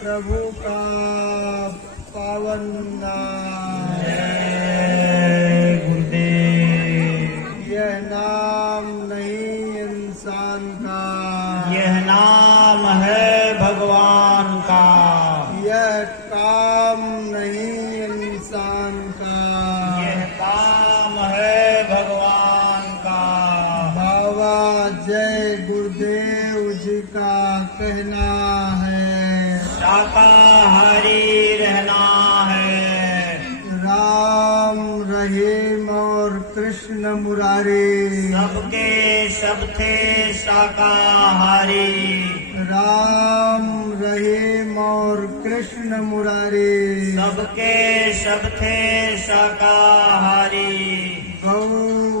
प्रभु का पावन नाम। जय गुरुदेव। यह नाम नहीं इंसान का, यह नाम है भगवान का। यह काम नहीं इंसान का, यह काम है भगवान का। बाबा जय गुरुदेव जी का कहना है, शाकाहारी रहना है। राम रहीम और कृष्ण मुरारी सबके सब थे शाकाहारी। राम रहीम और कृष्ण मुरारी सबके सब थे शाकाहारी। गौ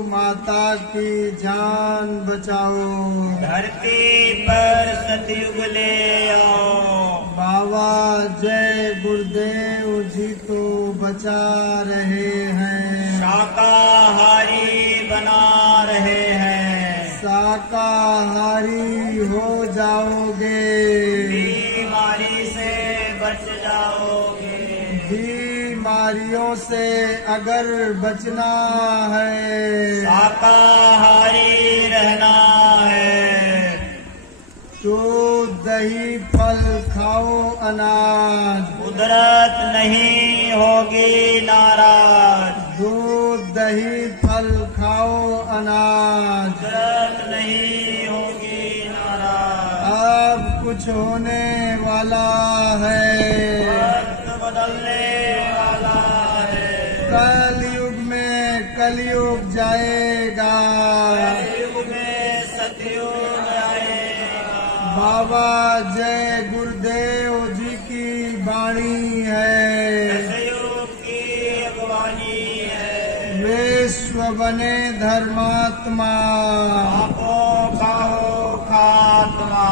माता की जान बचाओ, धरती पर सतयुग ले आओ। बाबा जय गुरुदेव जी तो बचा रहे हैं, शाकाहारी बना रहे हैं। शाकाहारी हो जाओगे, बीमारी से बच जाओगे। बीमारियों से अगर बचना है, शाकाहारी रहना है। तो दही फल खाओ अनाज, कुदरत नहीं होगी नाराज। दूध दही फल खाओ अनाज, कुदरत नहीं होगी नाराज। अब कुछ होने वाला है, वक्त बदलने वाला है। कलयुग में कलयुग जाएगा, कलयुग में सतयुग आएगा। बाबा जय गुरुदेव जी की वाणी है, सतयुग की अगवानी है। विश्व बने धर्मात्मा, पापों का हो खात्मा।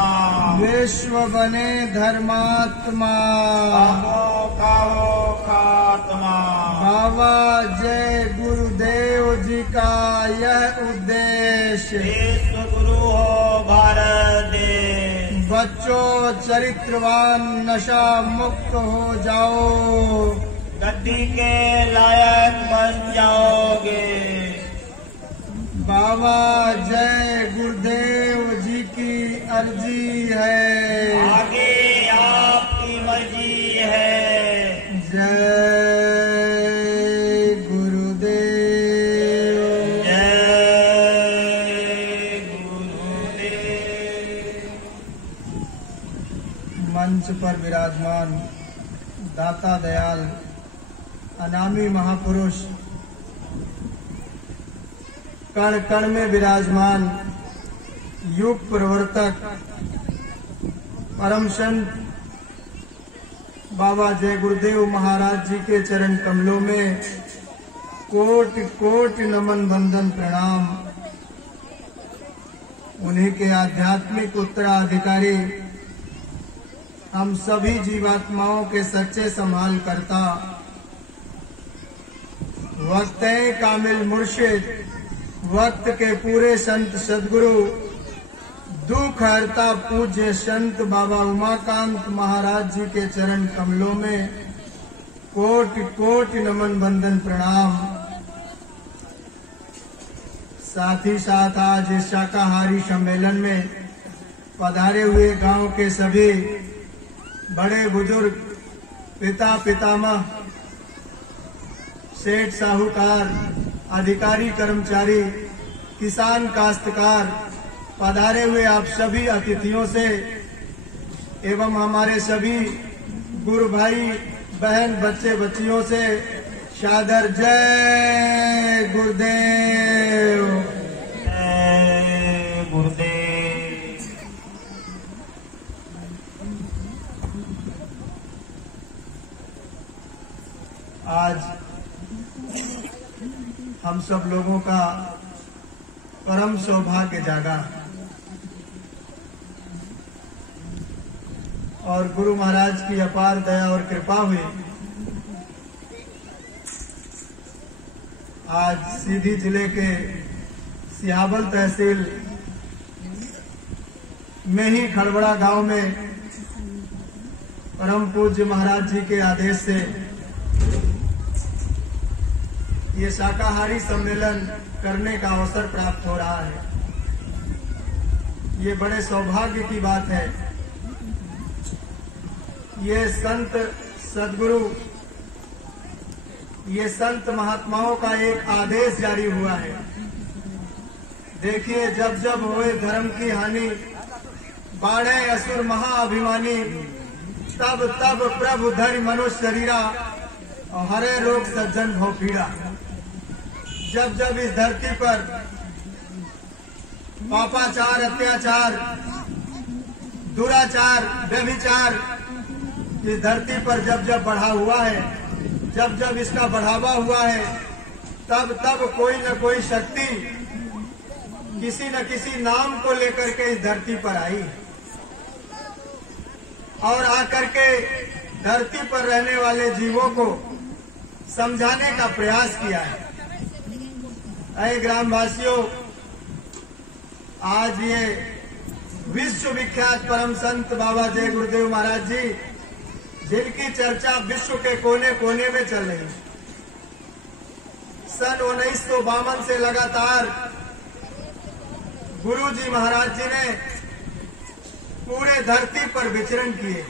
विश्व बने धर्मात्मा, पापों का हो खात्मा। बाबा जय गुरुदेव जी का यह उद्देश्य, विश्व गुरु हो भारत देश। बच्चों चरित्रवान नशा मुक्त हो जाओ, गद्दी के लायक बन जाओगे। बाबा जय गुरुदेव जी की अर्जी है, आगे आपकी मर्जी है। जय गुरुदेव। जय गुरुदेव। मंच पर विराजमान दाता दयाल अनामी महापुरुष, कण कण में विराजमान युग प्रवर्तक परम संत बाबा जय गुरुदेव महाराज जी के चरण कमलों में कोटि कोटि नमन वंदन प्रणाम। उन्हीं के आध्यात्मिक उत्तराधिकारी, हम सभी जीवात्माओं के सच्चे संभाल करता, वक्त कामिल मुर्शिद, वक्त के पूरे संत सदगुरु, दुख हरता पूज्य संत बाबा उमाकांत महाराज जी के चरण कमलों में कोटि कोटि नमन वंदन प्रणाम। साथ ही साथ आज इस शाकाहारी सम्मेलन में पधारे हुए गांव के सभी बड़े बुजुर्ग, पिता पितामह, सेठ साहूकार, अधिकारी कर्मचारी, किसान काश्तकार, पधारे हुए आप सभी अतिथियों से एवं हमारे सभी गुरु भाई बहन बच्चे बच्चियों से सादर जय गुरुदेव। जय गुरुदेव। आज हम सब लोगों का परम सौभाग्य जागा और गुरु महाराज की अपार दया और कृपा हुई। आज सीधी जिले के सिहावल तहसील में ही खड़बड़ा गांव में परम पूज्य महाराज जी के आदेश से ये शाकाहारी सम्मेलन करने का अवसर प्राप्त हो रहा है। ये बड़े सौभाग्य की बात है। ये संत सदगुरु, ये संत महात्माओं का एक आदेश जारी हुआ है। देखिए, जब जब होए धर्म की हानि, बाढ़े असुर महाअभिमानी, तब तब प्रभु धरि मनुष्य शरीरा, और हरे रोग सज्जन भव पीड़ा। जब जब इस धरती पर पापाचार, अत्याचार, दुराचार, व्यभिचार इस धरती पर जब जब बढ़ा हुआ है, जब जब इसका बढ़ावा हुआ है, तब तब कोई न कोई शक्ति किसी न किसी नाम को लेकर के इस धरती पर आई और आकर के धरती पर रहने वाले जीवों को समझाने का प्रयास किया है। अय ग्रामवासियों, आज ये विश्व विख्यात परम संत बाबा जय गुरुदेव महाराज जी, जिनकी चर्चा विश्व के कोने कोने में चल रही है, सन 1952 से लगातार गुरु जी महाराज जी ने पूरे धरती पर विचरण किए।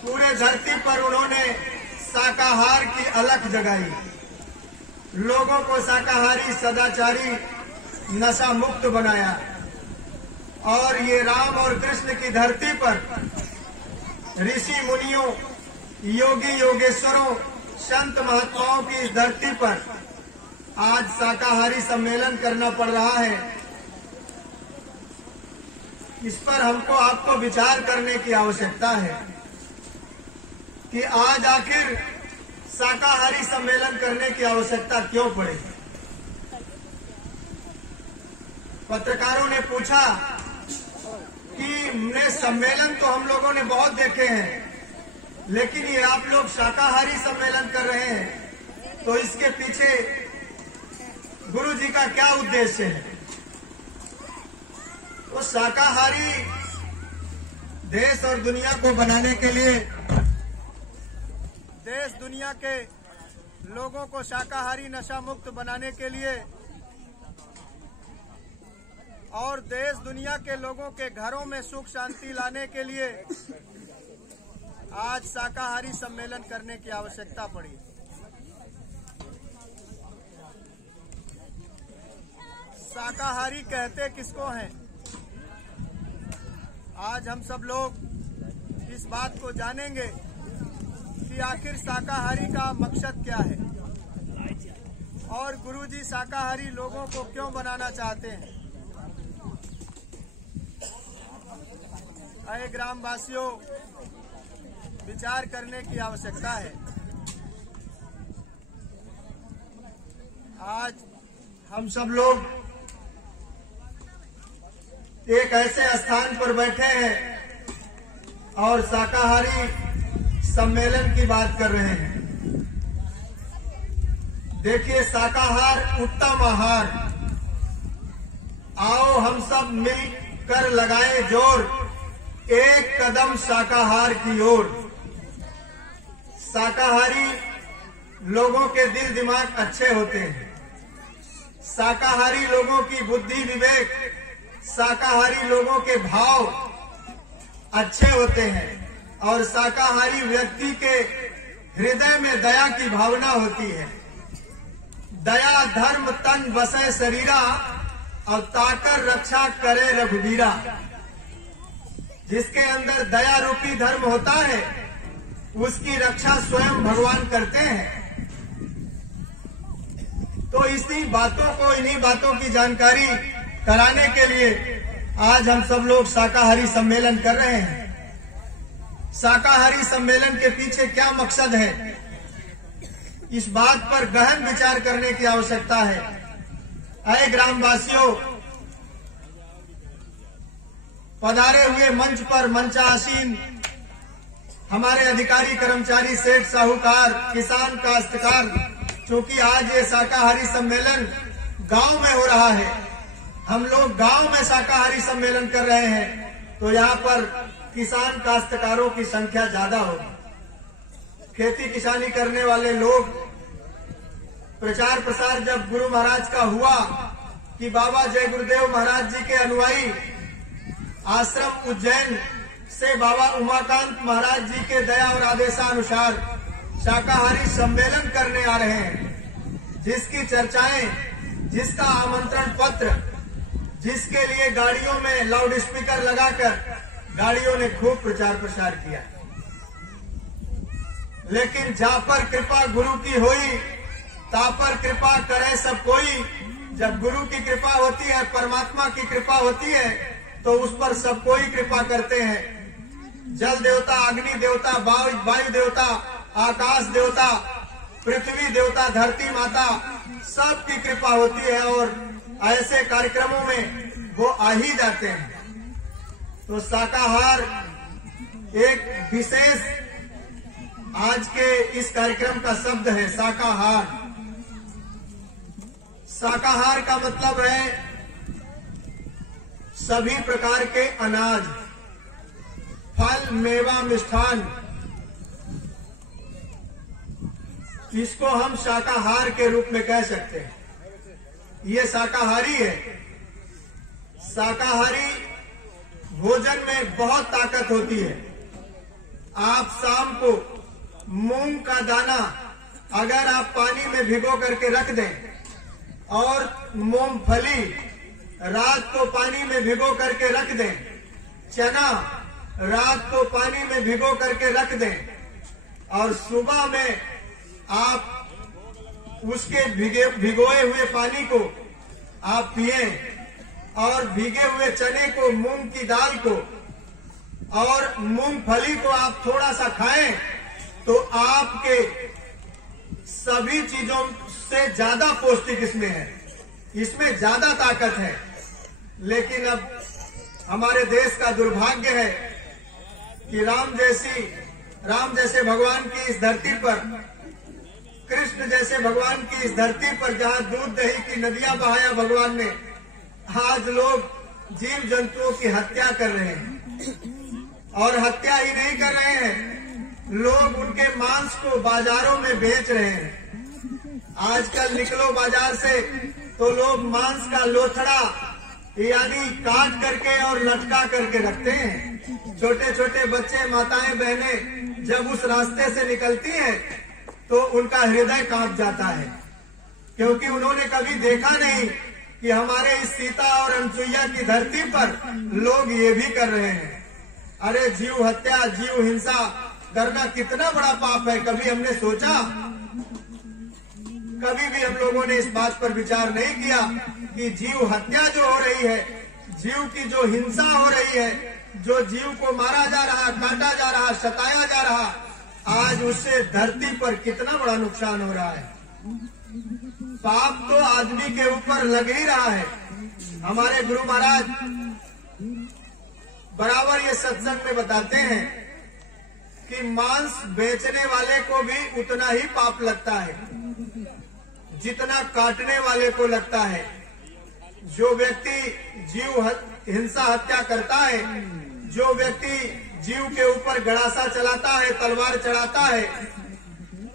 पूरे धरती पर उन्होंने शाकाहार की अलख जगाई, लोगों को शाकाहारी, सदाचारी, नशा मुक्त बनाया। और ये राम और कृष्ण की धरती पर ऋषि मुनियों, योगी योगेश्वरों, संत महात्माओं की इस धरती पर आज शाकाहारी सम्मेलन करना पड़ रहा है। इस पर हमको आपको विचार करने की आवश्यकता है कि आज आखिर शाकाहारी सम्मेलन करने की आवश्यकता क्यों पड़ी। पत्रकारों ने पूछा कि सम्मेलन तो हम लोगों ने बहुत देखे हैं, लेकिन ये आप लोग शाकाहारी सम्मेलन कर रहे हैं, तो इसके पीछे गुरु जी का क्या उद्देश्य है। तो शाकाहारी देश और दुनिया को बनाने के लिए, देश दुनिया के लोगों को शाकाहारी नशा मुक्त बनाने के लिए और देश दुनिया के लोगों के घरों में सुख शांति लाने के लिए आज शाकाहारी सम्मेलन करने की आवश्यकता पड़ी। शाकाहारी कहते किसको हैं? आज हम सब लोग इस बात को जानेंगे कि आखिर शाकाहारी का मकसद क्या है और गुरुजी शाकाहारी लोगों को क्यों बनाना चाहते हैं। अय ग्रामवासियों, विचार करने की आवश्यकता है। आज हम सब लोग एक ऐसे स्थान पर बैठे हैं और शाकाहारी सम्मेलन की बात कर रहे हैं। देखिए, शाकाहार उत्तम आहार, आओ हम सब मिलकर लगाएं जोर, एक कदम शाकाहार की ओर। शाकाहारी लोगों के दिल दिमाग अच्छे होते हैं। शाकाहारी लोगों की बुद्धि विवेक, शाकाहारी लोगों के भाव अच्छे होते हैं और शाकाहारी व्यक्ति के हृदय में दया की भावना होती है। दया धर्म तन बसे शरीरा, और ताकर रक्षा करे रघुवीरा। जिसके अंदर दया रूपी धर्म होता है, उसकी रक्षा स्वयं भगवान करते हैं। तो इसी बातों को, इन्हीं बातों की जानकारी कराने के लिए आज हम सब लोग शाकाहारी सम्मेलन कर रहे हैं। शाकाहारी सम्मेलन के पीछे क्या मकसद है, इस बात पर गहन विचार करने की आवश्यकता है। अय ग्रामवासियों, पधारे हुए मंच पर मंचासीन हमारे अधिकारी, कर्मचारी, सेठ, साहूकार, किसान, काश्तकार, चूंकि आज ये शाकाहारी सम्मेलन गांव में हो रहा है, हम लोग गांव में शाकाहारी सम्मेलन कर रहे हैं, तो यहाँ पर किसान काश्तकारों की संख्या ज्यादा होगी। खेती किसानी करने वाले लोग, प्रचार प्रसार जब गुरु महाराज का हुआ कि बाबा जय गुरुदेव महाराज जी के अनुयायी आश्रम उज्जैन से बाबा उमाकांत महाराज जी के दया और आदेशानुसार शाकाहारी सम्मेलन करने आ रहे हैं, जिसकी चर्चाएं, जिसका आमंत्रण पत्र, जिसके लिए गाड़ियों में लाउड स्पीकर लगाकर गाड़ियों ने खूब प्रचार प्रसार किया। लेकिन जा पर कृपा गुरु की होई, ता पर कृपा करे सब कोई। जब गुरु की कृपा होती है, परमात्मा की कृपा होती है, तो उस पर सब कोई कृपा करते हैं। जल देवता, अग्नि देवता, वायु देवता, आकाश देवता, पृथ्वी देवता, धरती माता, सबकी कृपा होती है और ऐसे कार्यक्रमों में वो आ ही जाते हैं। तो शाकाहार एक विशेष आज के इस कार्यक्रम का शब्द है, शाकाहार। शाकाहार का मतलब है सभी प्रकार के अनाज, फल, मेवा, मिष्ठान, इसको हम शाकाहार के रूप में कह सकते हैं। ये शाकाहारी है। शाकाहारी भोजन में बहुत ताकत होती है। आप शाम को मूंग का दाना अगर आप पानी में भिगो करके रख दें और मूंगफली रात को पानी में भिगो करके रख दें, चना रात को पानी में भिगो करके रख दें और सुबह में आप उसके भिगोए हुए पानी को आप पिए और भीगे हुए चने को, मूंग की दाल को और मूंगफली को आप थोड़ा सा खाएं, तो आपके सभी चीजों से ज्यादा पौष्टिक इसमें है, इसमें ज्यादा ताकत है। लेकिन अब हमारे देश का दुर्भाग्य है कि राम जैसे भगवान की इस धरती पर, कृष्ण जैसे भगवान की इस धरती पर, जहाँ दूध दही की नदियां बहाया भगवान ने, आज लोग जीव जंतुओं की हत्या कर रहे हैं। और हत्या ही नहीं कर रहे हैं, लोग उनके मांस को बाजारों में बेच रहे हैं। आजकल निकलो बाजार से तो लोग मांस का लोथड़ा यानी काट करके और लटका करके रखते हैं। छोटे छोटे बच्चे, माताएं, बहनें जब उस रास्ते से निकलती हैं तो उनका हृदय कांप जाता है, क्योंकि उन्होंने कभी देखा नहीं कि हमारे इस सीता और अनसुईया की धरती पर लोग ये भी कर रहे हैं। अरे जीव हत्या, जीव हिंसा करना कितना बड़ा पाप है, कभी हमने सोचा? कभी भी हम लोगों ने इस बात पर विचार नहीं किया कि जीव हत्या जो हो रही है, जीव की जो हिंसा हो रही है, जो जीव को मारा जा रहा, काटा जा रहा, सताया जा रहा, आज उससे धरती पर कितना बड़ा नुकसान हो रहा है। पाप तो आदमी के ऊपर लग ही रहा है। हमारे गुरु महाराज बराबर ये सत्संग में बताते हैं कि मांस बेचने वाले को भी उतना ही पाप लगता है जितना काटने वाले को लगता है। जो व्यक्ति जीव हिंसा हत्या करता है, जो व्यक्ति जीव के ऊपर गड़ासा चलाता है, तलवार चढ़ाता है,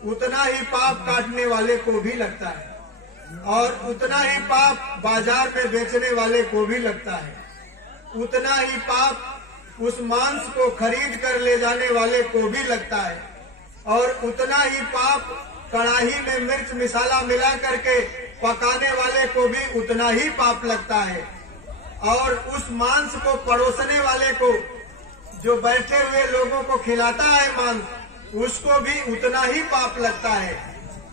उतना ही पाप काटने वाले को भी लगता है और उतना ही पाप बाजार में बेचने वाले को भी लगता है। उतना ही पाप उस मांस को खरीद कर ले जाने वाले को भी लगता है और उतना ही पाप कड़ाही में मिर्च मसाला मिला करके पकाने वाले को भी उतना ही पाप लगता है और उस मांस को परोसने वाले को, जो बैठे हुए लोगों को खिलाता है मांस, उसको भी उतना ही पाप लगता है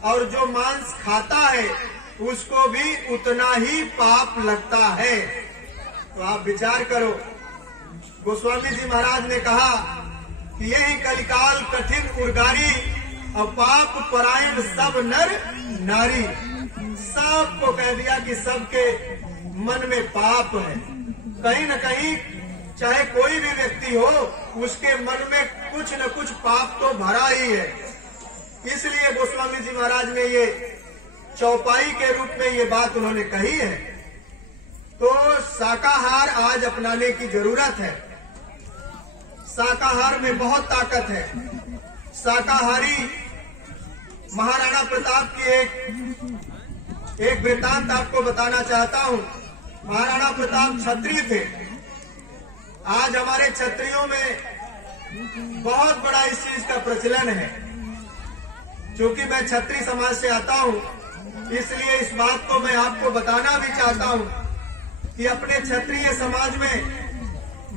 और जो मांस खाता है उसको भी उतना ही पाप लगता है। तो आप विचार करो। गोस्वामी जी महाराज ने कहा कि यही कलिकाल कठिन उर्गारी अपाप परायण सब नर नारी, सबको कह दिया कि सबके मन में पाप है। कहीं न कहीं चाहे कोई भी व्यक्ति हो, उसके मन में कुछ न कुछ पाप तो भरा ही है। इसलिए गोस्वामी जी महाराज ने ये चौपाई के रूप में ये बात उन्होंने कही है। तो शाकाहार आज अपनाने की जरूरत है। शाकाहार में बहुत ताकत है। शाकाहारी महाराणा प्रताप की एक वृत्तांत आपको बताना चाहता हूँ। महाराणा प्रताप क्षत्रिय थे। आज हमारे क्षत्रियों में बहुत बड़ा इस चीज का प्रचलन है। क्योंकि मैं क्षत्रिय समाज से आता हूँ, इसलिए इस बात को मैं आपको बताना भी चाहता हूँ कि अपने क्षत्रिय समाज में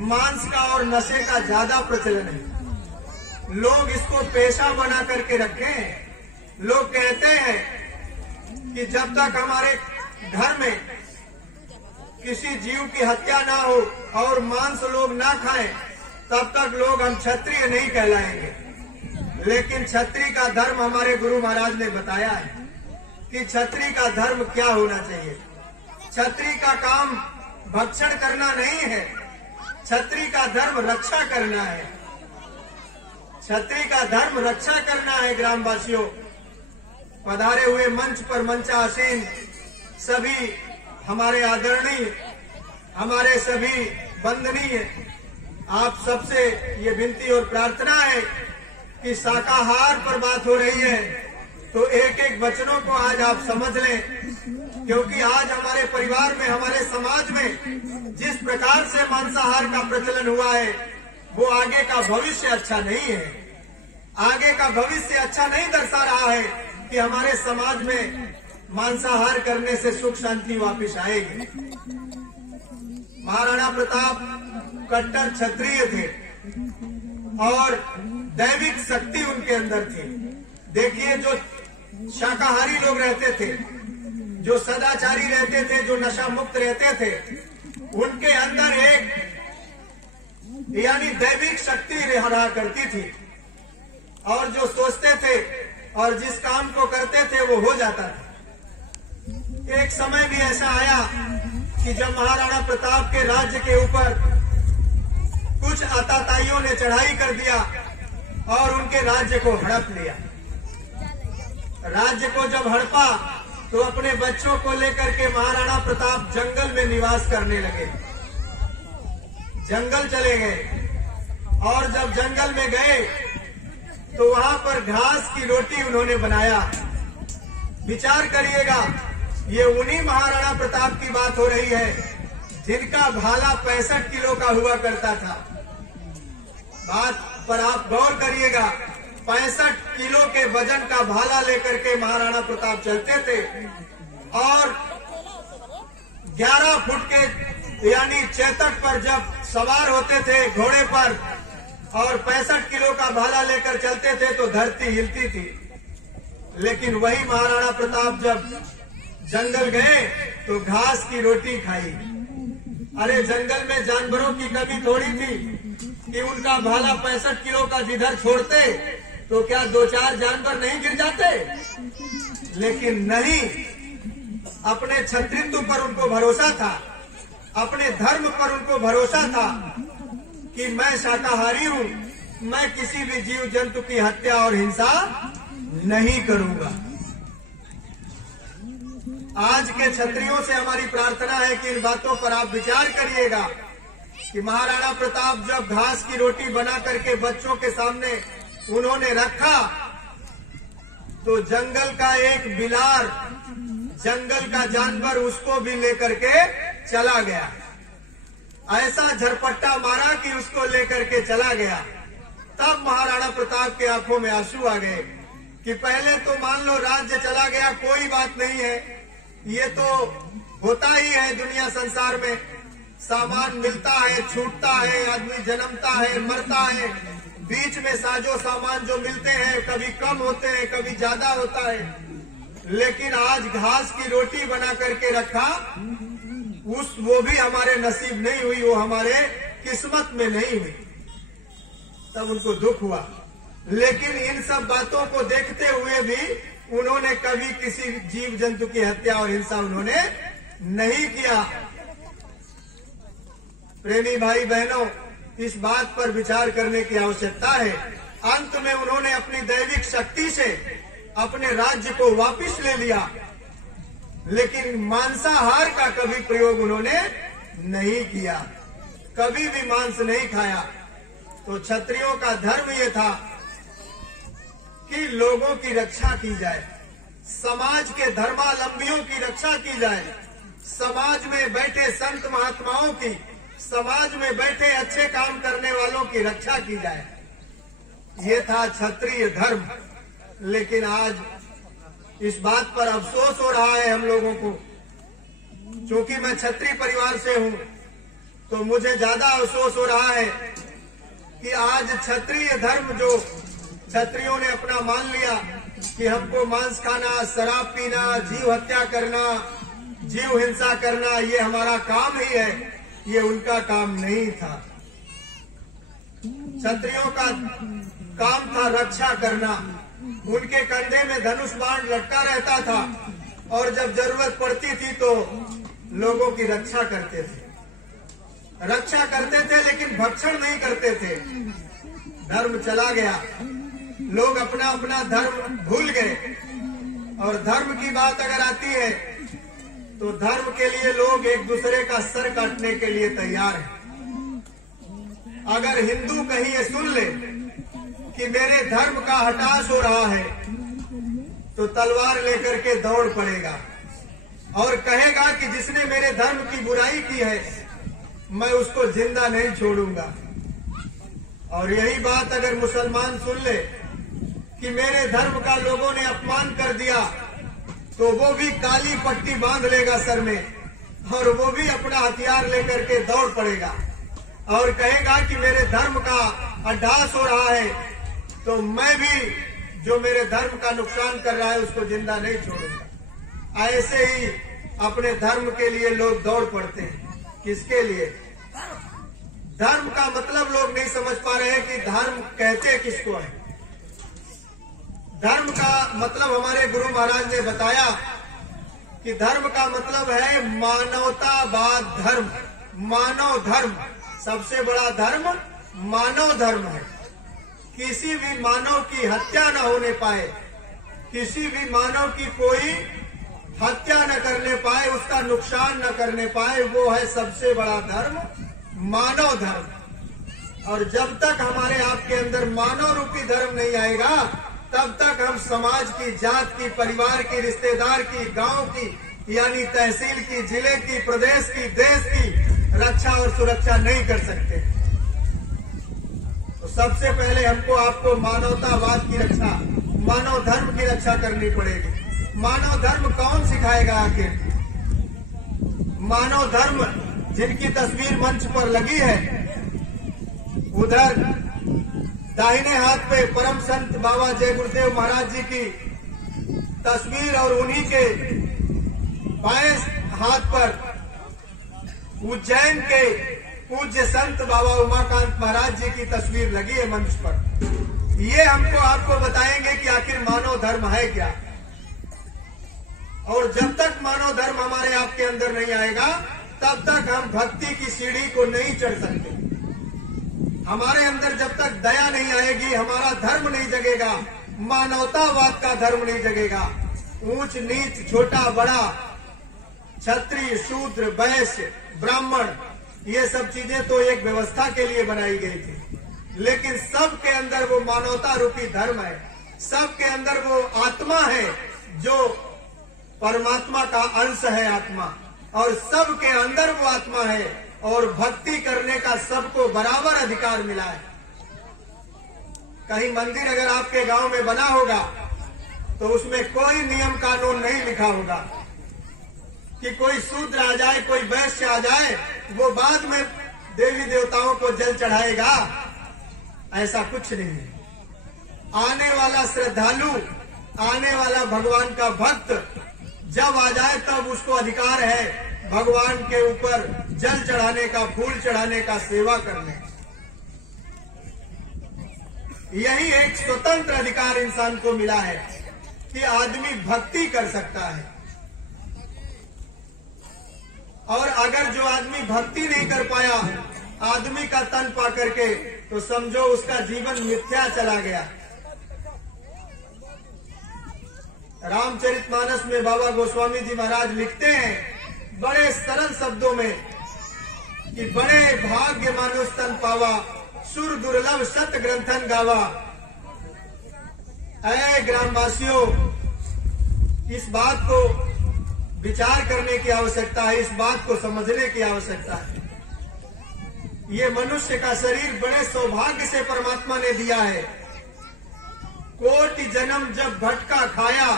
मांस का और नशे का ज्यादा प्रचलन है। लोग इसको पेशा बना करके रखे हैं। लोग कहते हैं कि जब तक हमारे घर में किसी जीव की हत्या ना हो और मांस लोग ना खाएं, तब तक लोग हम क्षत्रिय नहीं कहलाएंगे। लेकिन क्षत्रिय का धर्म हमारे गुरु महाराज ने बताया है कि क्षत्रिय का धर्म क्या होना चाहिए। क्षत्रिय का काम भक्षण करना नहीं है, क्षत्रिय का धर्म रक्षा करना है। क्षत्रिय का धर्म रक्षा करना है। ग्रामवासियों, पधारे हुए मंच पर मंचासीन सभी हमारे आदरणीय, हमारे सभी वंदनीय, आप सबसे ये विनती और प्रार्थना है कि शाकाहार पर बात हो रही है तो एक एक वचनों को आज आप समझ लें, क्योंकि आज हमारे परिवार में, हमारे समाज में जिस प्रकार से मांसाहार का प्रचलन हुआ है, वो आगे का भविष्य अच्छा नहीं है। आगे का भविष्य अच्छा नहीं दर्शा रहा है कि हमारे समाज में मांसाहार करने से सुख शांति वापिस आएगी। महाराणा प्रताप कट्टर क्षत्रिय थे और दैविक शक्ति उनके अंदर थी। देखिए, जो शाकाहारी लोग रहते थे, जो सदाचारी रहते थे, जो नशा मुक्त रहते थे, उनके अंदर एक यानी दैविक शक्ति रहा करती थी और जो सोचते थे और जिस काम को करते थे वो हो जाता था। एक समय भी ऐसा आया कि जब महाराणा प्रताप के राज्य के ऊपर कुछ आताताइयों ने चढ़ाई कर दिया और उनके राज्य को हड़प लिया। राज्य को जब हड़पा तो अपने बच्चों को लेकर के महाराणा प्रताप जंगल में निवास करने लगे। जंगल चले गए और जब जंगल में गए तो वहां पर घास की रोटी उन्होंने बनाया। विचार करिएगा, ये उन्हीं महाराणा प्रताप की बात हो रही है जिनका भाला 65 किलो का हुआ करता था। बात पर आप गौर करिएगा, 65 किलो के वजन का भाला लेकर के महाराणा प्रताप चलते थे और 11 फुट के यानी चेतक पर जब सवार होते थे घोड़े पर और 65 किलो का भाला लेकर चलते थे तो धरती हिलती थी। लेकिन वही महाराणा प्रताप जब जंगल गए तो घास की रोटी खाई। अरे जंगल में जानवरों की कमी थोड़ी थी कि उनका भाला 65 किलो का जिधर छोड़ते तो क्या 2-4 जानवर नहीं गिर जाते। लेकिन नहीं, अपने क्षत्रित्व पर उनको भरोसा था, अपने धर्म पर उनको भरोसा था कि मैं शाकाहारी हूँ, मैं किसी भी जीव जंतु की हत्या और हिंसा नहीं करूंगा। आज के क्षत्रियों से हमारी प्रार्थना है कि इन बातों पर आप विचार करिएगा कि महाराणा प्रताप जब घास की रोटी बना करके बच्चों के सामने उन्होंने रखा तो जंगल का एक बिलार, जंगल का जानवर उसको भी लेकर के चला गया। ऐसा झरपट्टा मारा कि उसको लेकर के चला गया। तब महाराणा प्रताप के आंखों में आंसू आ गए कि पहले तो मान लो राज्य चला गया, कोई बात नहीं है, ये तो होता ही है दुनिया संसार में, सामान मिलता है, छूटता है, आदमी जन्मता है, मरता है, बीच में साजो सामान जो मिलते हैं कभी कम होते हैं, कभी ज्यादा होता है। लेकिन आज घास की रोटी बना करके रखा, वो भी हमारे नसीब नहीं हुई, वो हमारे किस्मत में नहीं हुई। तब उनको दुख हुआ। लेकिन इन सब बातों को देखते हुए भी उन्होंने कभी किसी जीव जंतु की हत्या और हिंसा उन्होंने नहीं किया। प्रेमी भाई बहनों, इस बात पर विचार करने की आवश्यकता है। अंत में उन्होंने अपनी दैविक शक्ति से अपने राज्य को वापस ले लिया, लेकिन मांसाहार का कभी प्रयोग उन्होंने नहीं किया, कभी भी मांस नहीं खाया। तो क्षत्रियों का धर्म ये था कि लोगों की रक्षा की जाए, समाज के धर्मावलंबियों की रक्षा की जाए, समाज में बैठे संत महात्माओं की, समाज में बैठे अच्छे काम करने वालों की रक्षा की जाए। ये था क्षत्रिय धर्म। लेकिन आज इस बात पर अफसोस हो रहा है हम लोगों को, क्योंकि मैं क्षत्रिय परिवार से हूं, तो मुझे ज्यादा अफसोस हो रहा है कि आज क्षत्रिय धर्म जो क्षत्रियों ने अपना मान लिया कि हमको मांस खाना, शराब पीना, जीव हत्या करना, जीव हिंसा करना ये हमारा काम ही है, ये उनका काम नहीं था। क्षत्रियों का काम था रक्षा करना। उनके कंधे में धनुष बाण लटका रहता था और जब जरूरत पड़ती थी तो लोगों की रक्षा करते थे, लेकिन भक्षण नहीं करते थे। धर्म चला गया, लोग अपना अपना धर्म भूल गए। और धर्म की बात अगर आती है तो धर्म के लिए लोग एक दूसरे का सर काटने के लिए तैयार हैं। अगर हिंदू कहीं ये सुन ले कि मेरे धर्म का हताश हो रहा है तो तलवार लेकर के दौड़ पड़ेगा और कहेगा कि जिसने मेरे धर्म की बुराई की है मैं उसको जिंदा नहीं छोड़ूंगा। और यही बात अगर मुसलमान सुन ले कि मेरे धर्म का लोगों ने अपमान कर दिया तो वो भी काली पट्टी बांध लेगा सर में और वो भी अपना हथियार लेकर के दौड़ पड़ेगा और कहेगा कि मेरे धर्म का अड्डास हो रहा है तो मैं भी जो मेरे धर्म का नुकसान कर रहा है उसको जिंदा नहीं छोड़ूंगा। ऐसे ही अपने धर्म के लिए लोग दौड़ पड़ते हैं। किसके लिए? धर्म का मतलब लोग नहीं समझ पा रहे हैं कि धर्म कहते किसको है। धर्म का मतलब हमारे गुरु महाराज ने बताया कि धर्म का मतलब है मानवतावाद धर्म, मानव धर्म। सबसे बड़ा धर्म मानव धर्म है। किसी भी मानव की हत्या न होने पाए, किसी भी मानव की कोई हत्या न करने पाए, उसका नुकसान न करने पाए, वो है सबसे बड़ा धर्म, मानव धर्म। और जब तक हमारे आपके अंदर मानव रूपी धर्म नहीं आएगा तब तक हम समाज की, जात की, परिवार की, रिश्तेदार की, गांव की यानी तहसील की, जिले की, प्रदेश की, देश की रक्षा और सुरक्षा नहीं कर सकते। तो सबसे पहले हमको आपको मानवतावाद की रक्षा, मानव धर्म की रक्षा करनी पड़ेगी। मानव धर्म कौन सिखाएगा आखिर? मानव धर्म जिनकी तस्वीर मंच पर लगी है, उधर दाहिने हाथ पे परम संत बाबा जय गुरुदेव महाराज जी की तस्वीर और उन्हीं के बाएं हाथ पर उज्जैन के पूज्य संत बाबा उमाकांत महाराज जी की तस्वीर लगी है मंच पर। ये हमको आपको बताएंगे कि आखिर मानव धर्म है क्या। और जब तक मानव धर्म हमारे आपके अंदर नहीं आएगा तब तक हम भक्ति की सीढ़ी को नहीं चढ़ सकते। हमारे अंदर जब तक दया नहीं आएगी, हमारा धर्म नहीं जगेगा, मानवतावाद का धर्म नहीं जगेगा। ऊंच नीच, छोटा बड़ा, क्षत्रिय, शूद्र, वैश्य, ब्राह्मण, ये सब चीजें तो एक व्यवस्था के लिए बनाई गई थी, लेकिन सबके अंदर वो मानवता रूपी धर्म है। सबके अंदर वो आत्मा है जो परमात्मा का अंश है आत्मा, और सबके अंदर वो आत्मा है और भक्ति करने का सबको बराबर अधिकार मिला है। कहीं मंदिर अगर आपके गांव में बना होगा तो उसमें कोई नियम कानून नहीं लिखा होगा कि कोई शूद्र आ जाए, कोई वैश्य आ जाए, वो बाद में देवी देवताओं को जल चढ़ाएगा। ऐसा कुछ नहीं है। आने वाला श्रद्धालु, आने वाला भगवान का भक्त जब आ जाए तब उसको अधिकार है भगवान के ऊपर जल चढ़ाने का, फूल चढ़ाने का, सेवा करने। यही एक स्वतंत्र अधिकार इंसान को मिला है कि आदमी भक्ति कर सकता है। और अगर जो आदमी भक्ति नहीं कर पाया आदमी का तन पा करके, तो समझो उसका जीवन मिथ्या चला गया। रामचरितमानस में बाबा गोस्वामी जी महाराज लिखते हैं बड़े सरल शब्दों में कि बड़े भाग्य मानुष तन पावा, सुर दुर्लभ सत ग्रंथन गावा। ऐ ग्रामवासियों, इस बात को विचार करने की आवश्यकता है, इस बात को समझने की आवश्यकता है। ये मनुष्य का शरीर बड़े सौभाग्य से परमात्मा ने दिया है। कोटि जन्म जब भटका खाया,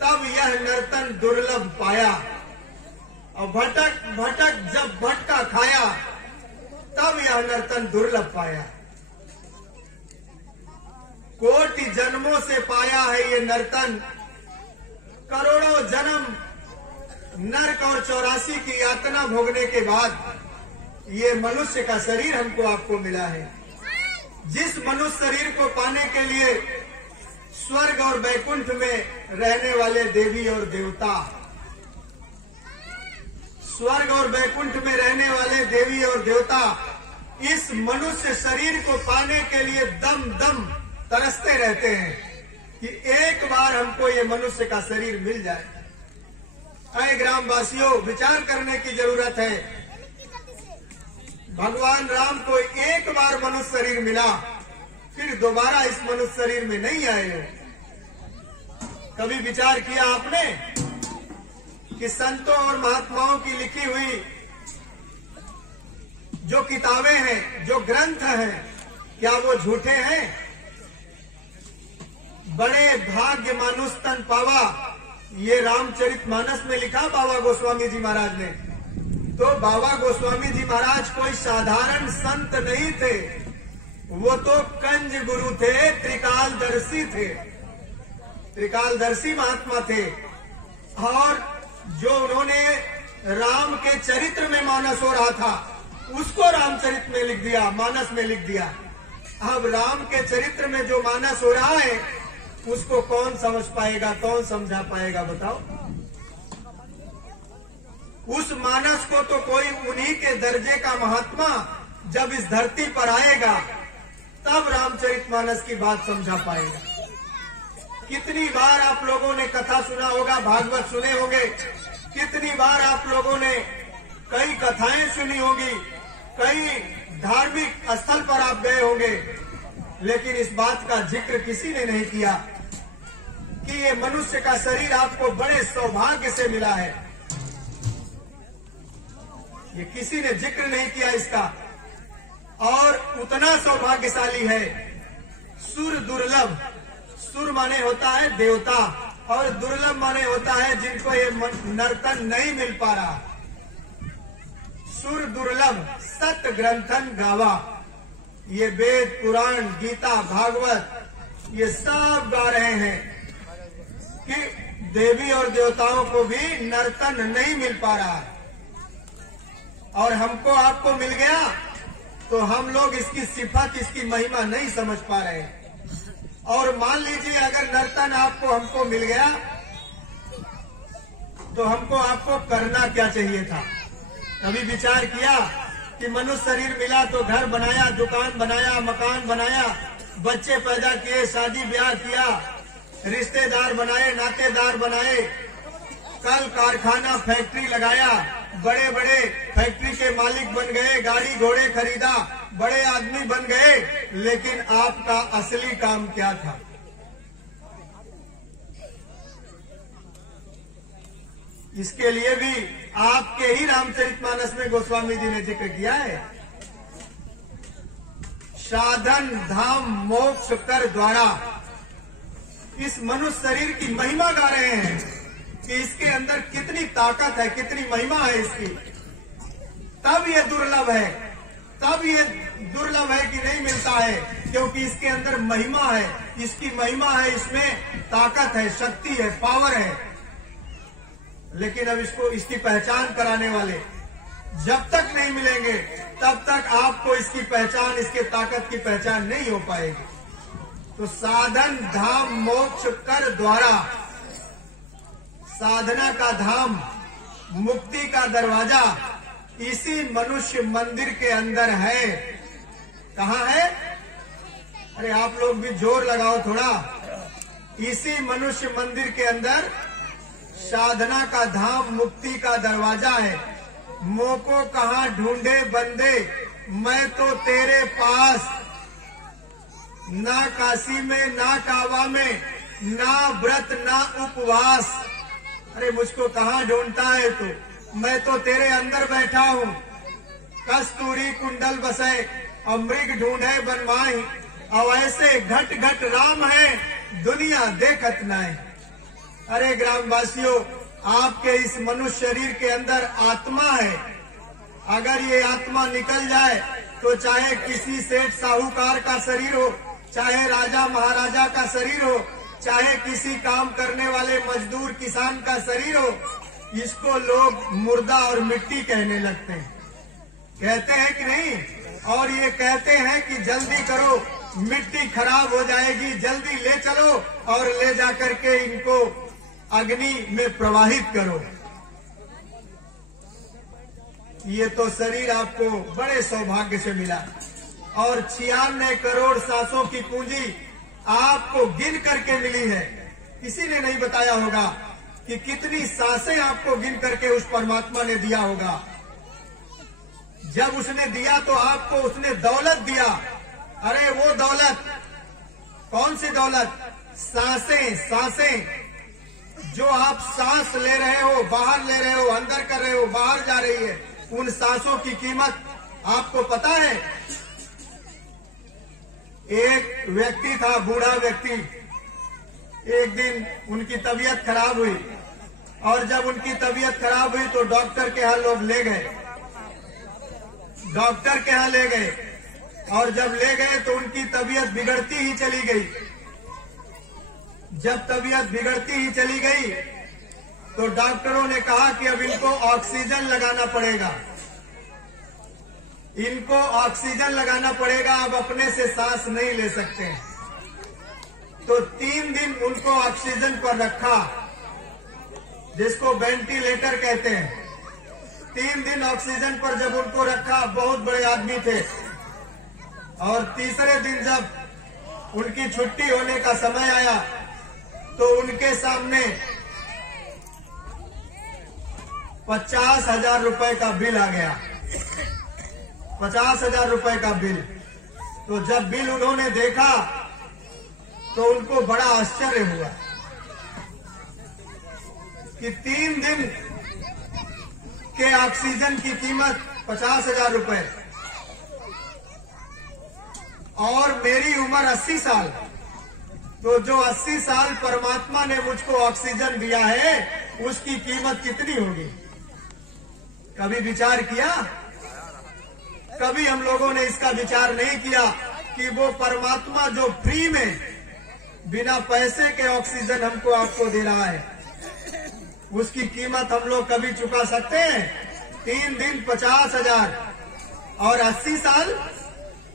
तब यह नर्तन दुर्लभ पाया। और भटक भटक जब भटका खाया, तब यह नर्तन दुर्लभ पाया। कोटि जन्मों से पाया है ये नर्तन, करोड़ों जन्म नरक और 84 की यातना भोगने के बाद ये मनुष्य का शरीर हमको आपको मिला है। जिस मनुष्य शरीर को पाने के लिए स्वर्ग और वैकुंठ में रहने वाले देवी और देवता, स्वर्ग और वैकुंठ में रहने वाले देवी और देवता इस मनुष्य शरीर को पाने के लिए दम दम तरसते रहते हैं कि एक बार हमको ये मनुष्य का शरीर मिल जाए। ऐ ग्रामवासियों, विचार करने की जरूरत है। भगवान राम को एक बार मनुष्य शरीर मिला, फिर दोबारा इस मनुष्य शरीर में नहीं आए। कभी विचार किया आपने कि संतों और महात्माओं की लिखी हुई जो किताबें हैं, जो ग्रंथ हैं, क्या वो झूठे हैं? बड़े भाग्य मानुष तन पावा, ये रामचरितमानस में लिखा बाबा गोस्वामी जी महाराज ने। तो बाबा गोस्वामी जी महाराज कोई साधारण संत नहीं थे, वो तो कंज गुरु थे, त्रिकालदर्शी थे, त्रिकालदर्शी महात्मा थे। और जो उन्होंने राम के चरित्र में मानस हो रहा था उसको रामचरित में लिख दिया, मानस में लिख दिया। अब राम के चरित्र में जो मानस हो रहा है उसको कौन समझ पाएगा, कौन समझा पाएगा बताओ? उस मानस को तो कोई उन्हीं के दर्जे का महात्मा जब इस धरती पर आएगा तब रामचरितमानस की बात समझा पाएगा। कितनी बार आप लोगों ने कथा सुना होगा, भागवत सुने होंगे, कितनी बार आप लोगों ने कई कथाएं सुनी होगी, कई धार्मिक स्थल पर आप गए होंगे, लेकिन इस बात का जिक्र किसी ने नहीं किया कि ये मनुष्य का शरीर आपको बड़े सौभाग्य से मिला है। ये किसी ने जिक्र नहीं किया इसका। और उतना सौभाग्यशाली है, सुर दुर्लभ, सुर माने होता है देवता और दुर्लभ माने होता है जिनको ये नर्तन नहीं मिल पा रहा। सुर दुर्लभ सत ग्रंथन गावा, ये वेद पुराण गीता भागवत ये सब गा रहे हैं कि देवी और देवताओं को भी नर्तन नहीं मिल पा रहा, और हमको आपको मिल गया तो हम लोग इसकी सिफत, इसकी महिमा नहीं समझ पा रहे। और मान लीजिए अगर नर्तन आपको हमको मिल गया तो हमको आपको करना क्या चाहिए था? कभी विचार किया कि मनुष्य शरीर मिला तो घर बनाया, दुकान बनाया, मकान बनाया, बच्चे पैदा किए, शादी ब्याह किया, रिश्तेदार बनाए, नातेदार बनाए, कल कारखाना फैक्ट्री लगाया, बड़े बड़े फैक्ट्री के मालिक बन गए, गाड़ी घोड़े खरीदा, बड़े आदमी बन गए, लेकिन आपका असली काम क्या था? इसके लिए भी आपके ही रामचरितमानस में गोस्वामी जी ने जिक्र किया है। साधन धाम मोक्ष कर द्वारा इस मनुष्य शरीर की महिमा गा रहे हैं कि इसके अंदर कितनी ताकत है, कितनी महिमा है इसकी। तब ये दुर्लभ है, तब ये दुर्लभ है कि नहीं मिलता है, क्योंकि इसके अंदर महिमा है, इसकी महिमा है, इसमें ताकत है, शक्ति है, पावर है। लेकिन अब इसको, इसकी पहचान कराने वाले जब तक नहीं मिलेंगे तब तक आपको इसकी पहचान, इसके ताकत की पहचान नहीं हो पाएगी। तो साधन धाम मोक्ष कर द्वारा, साधना का धाम, मुक्ति का दरवाजा इसी मनुष्य मंदिर के अंदर है। कहाँ है? अरे आप लोग भी जोर लगाओ थोड़ा। इसी मनुष्य मंदिर के अंदर साधना का धाम, मुक्ति का दरवाजा है। मोको कहाँ ढूंढे बंदे, मैं तो तेरे पास, ना काशी में, ना काबा में, ना व्रत, ना उपवास। अरे मुझको कहाँ ढूंढता है तू? मैं तो तेरे अंदर बैठा हूँ। कस्तूरी कुंडल बसे और मृग ढूंढे बनवाई, और ऐसे घट घट राम है, दुनिया देखत नाय। अरे ग्रामवासियों, आपके इस मनुष्य शरीर के अंदर आत्मा है। अगर ये आत्मा निकल जाए तो चाहे किसी सेठ साहूकार का शरीर हो, चाहे राजा महाराजा का शरीर हो, चाहे किसी काम करने वाले मजदूर किसान का शरीर हो, इसको लोग मुर्दा और मिट्टी कहने लगते हैं। कहते हैं कि नहीं? और ये कहते हैं कि जल्दी करो, मिट्टी खराब हो जाएगी, जल्दी ले चलो और ले जाकर के इनको अग्नि में प्रवाहित करो। ये तो शरीर आपको बड़े सौभाग्य से मिला, और 96 करोड़ सांसों की पूंजी आपको गिन करके मिली है। किसी ने नहीं बताया होगा कि कितनी सांसें आपको गिन करके उस परमात्मा ने दिया होगा। जब उसने दिया तो आपको उसने दौलत दिया। अरे वो दौलत, कौन सी दौलत? सांसें। सांसें जो आप सांस ले रहे हो, बाहर ले रहे हो, अंदर कर रहे हो, बाहर जा रही है, उन सांसों की कीमत आपको पता है? एक व्यक्ति था, बूढ़ा व्यक्ति। एक दिन उनकी तबीयत खराब हुई, और जब उनकी तबीयत खराब हुई तो डॉक्टर के यहाँ लोग ले गए। डॉक्टर के यहाँ ले गए, और जब ले गए तो उनकी तबीयत बिगड़ती ही चली गई। जब तबीयत बिगड़ती ही चली गई तो डॉक्टरों ने कहा कि अब इनको ऑक्सीजन लगाना पड़ेगा, इनको ऑक्सीजन लगाना पड़ेगा, अब अपने से सांस नहीं ले सकते। तो 3 दिन उनको ऑक्सीजन पर रखा, जिसको वेंटिलेटर कहते हैं। 3 दिन ऑक्सीजन पर जब उनको रखा, बहुत बड़े आदमी थे, और तीसरे दिन जब उनकी छुट्टी होने का समय आया तो उनके सामने 50,000 रुपए का बिल आ गया। 50,000 रुपए का बिल। तो जब बिल उन्होंने देखा तो उनको बड़ा आश्चर्य हुआ कि 3 दिन के ऑक्सीजन की कीमत 50,000 रुपए, और मेरी उम्र 80 साल। तो जो 80 साल परमात्मा ने मुझको ऑक्सीजन दिया है, उसकी कीमत कितनी होगी? कभी विचार किया? कभी हम लोगों ने इसका विचार नहीं किया कि वो परमात्मा जो फ्री में बिना पैसे के ऑक्सीजन हमको आपको दे रहा है, उसकी कीमत हम लोग कभी चुका सकते हैं? 3 दिन 50,000 और 80 साल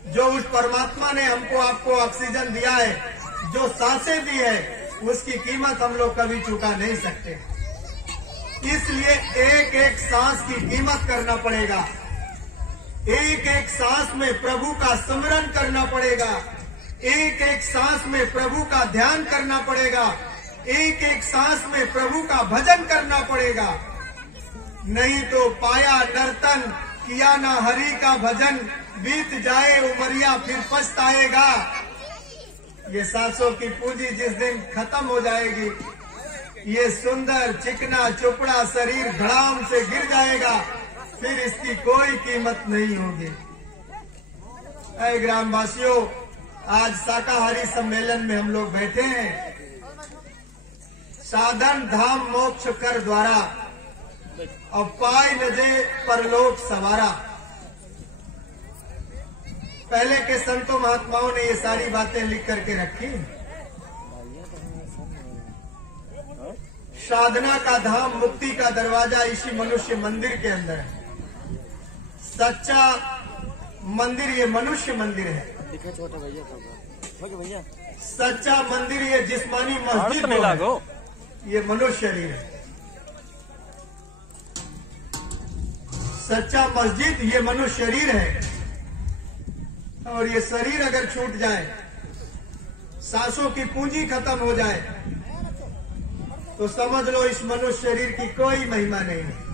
जो उस परमात्मा ने हमको आपको ऑक्सीजन दिया है, जो सांसें दी है, उसकी कीमत हम लोग कभी चुका नहीं सकते। इसलिए एक एक सांस की कीमत करना पड़ेगा। एक एक सांस में प्रभु का स्मरण करना पड़ेगा। एक एक सांस में प्रभु का ध्यान करना पड़ेगा। एक एक सांस में प्रभु का भजन करना पड़ेगा। नहीं तो पाया नर्तन, किया ना हरि का भजन, बीत जाए उमरिया फिर पछताएगा। ये सांसों की पूंजी जिस दिन खत्म हो जाएगी, ये सुंदर चिकना चुपड़ा शरीर धड़ाम से गिर जाएगा, फिर इसकी कोई कीमत नहीं होगी। ऐ ग्रामवासियों, आज शाकाहारी सम्मेलन में हम लोग बैठे हैं। साधन धाम मोक्ष कर द्वारा, और पाई न दे परलोक सवारा। पहले के संतों महात्माओं ने ये सारी बातें लिख करके रखी। साधना का धाम, मुक्ति का दरवाजा इसी मनुष्य मंदिर के अंदर है। सच्चा मंदिर ये मनुष्य मंदिर है। सच्चा मंदिर ये जिस्मानी मस्जिद नहीं लागो, ये मनुष्य शरीर है। सच्चा मस्जिद ये मनुष्य शरीर है। और ये शरीर अगर छूट जाए, सांसों की पूंजी खत्म हो जाए, तो समझ लो इस मनुष्य शरीर की कोई महिमा नहीं है।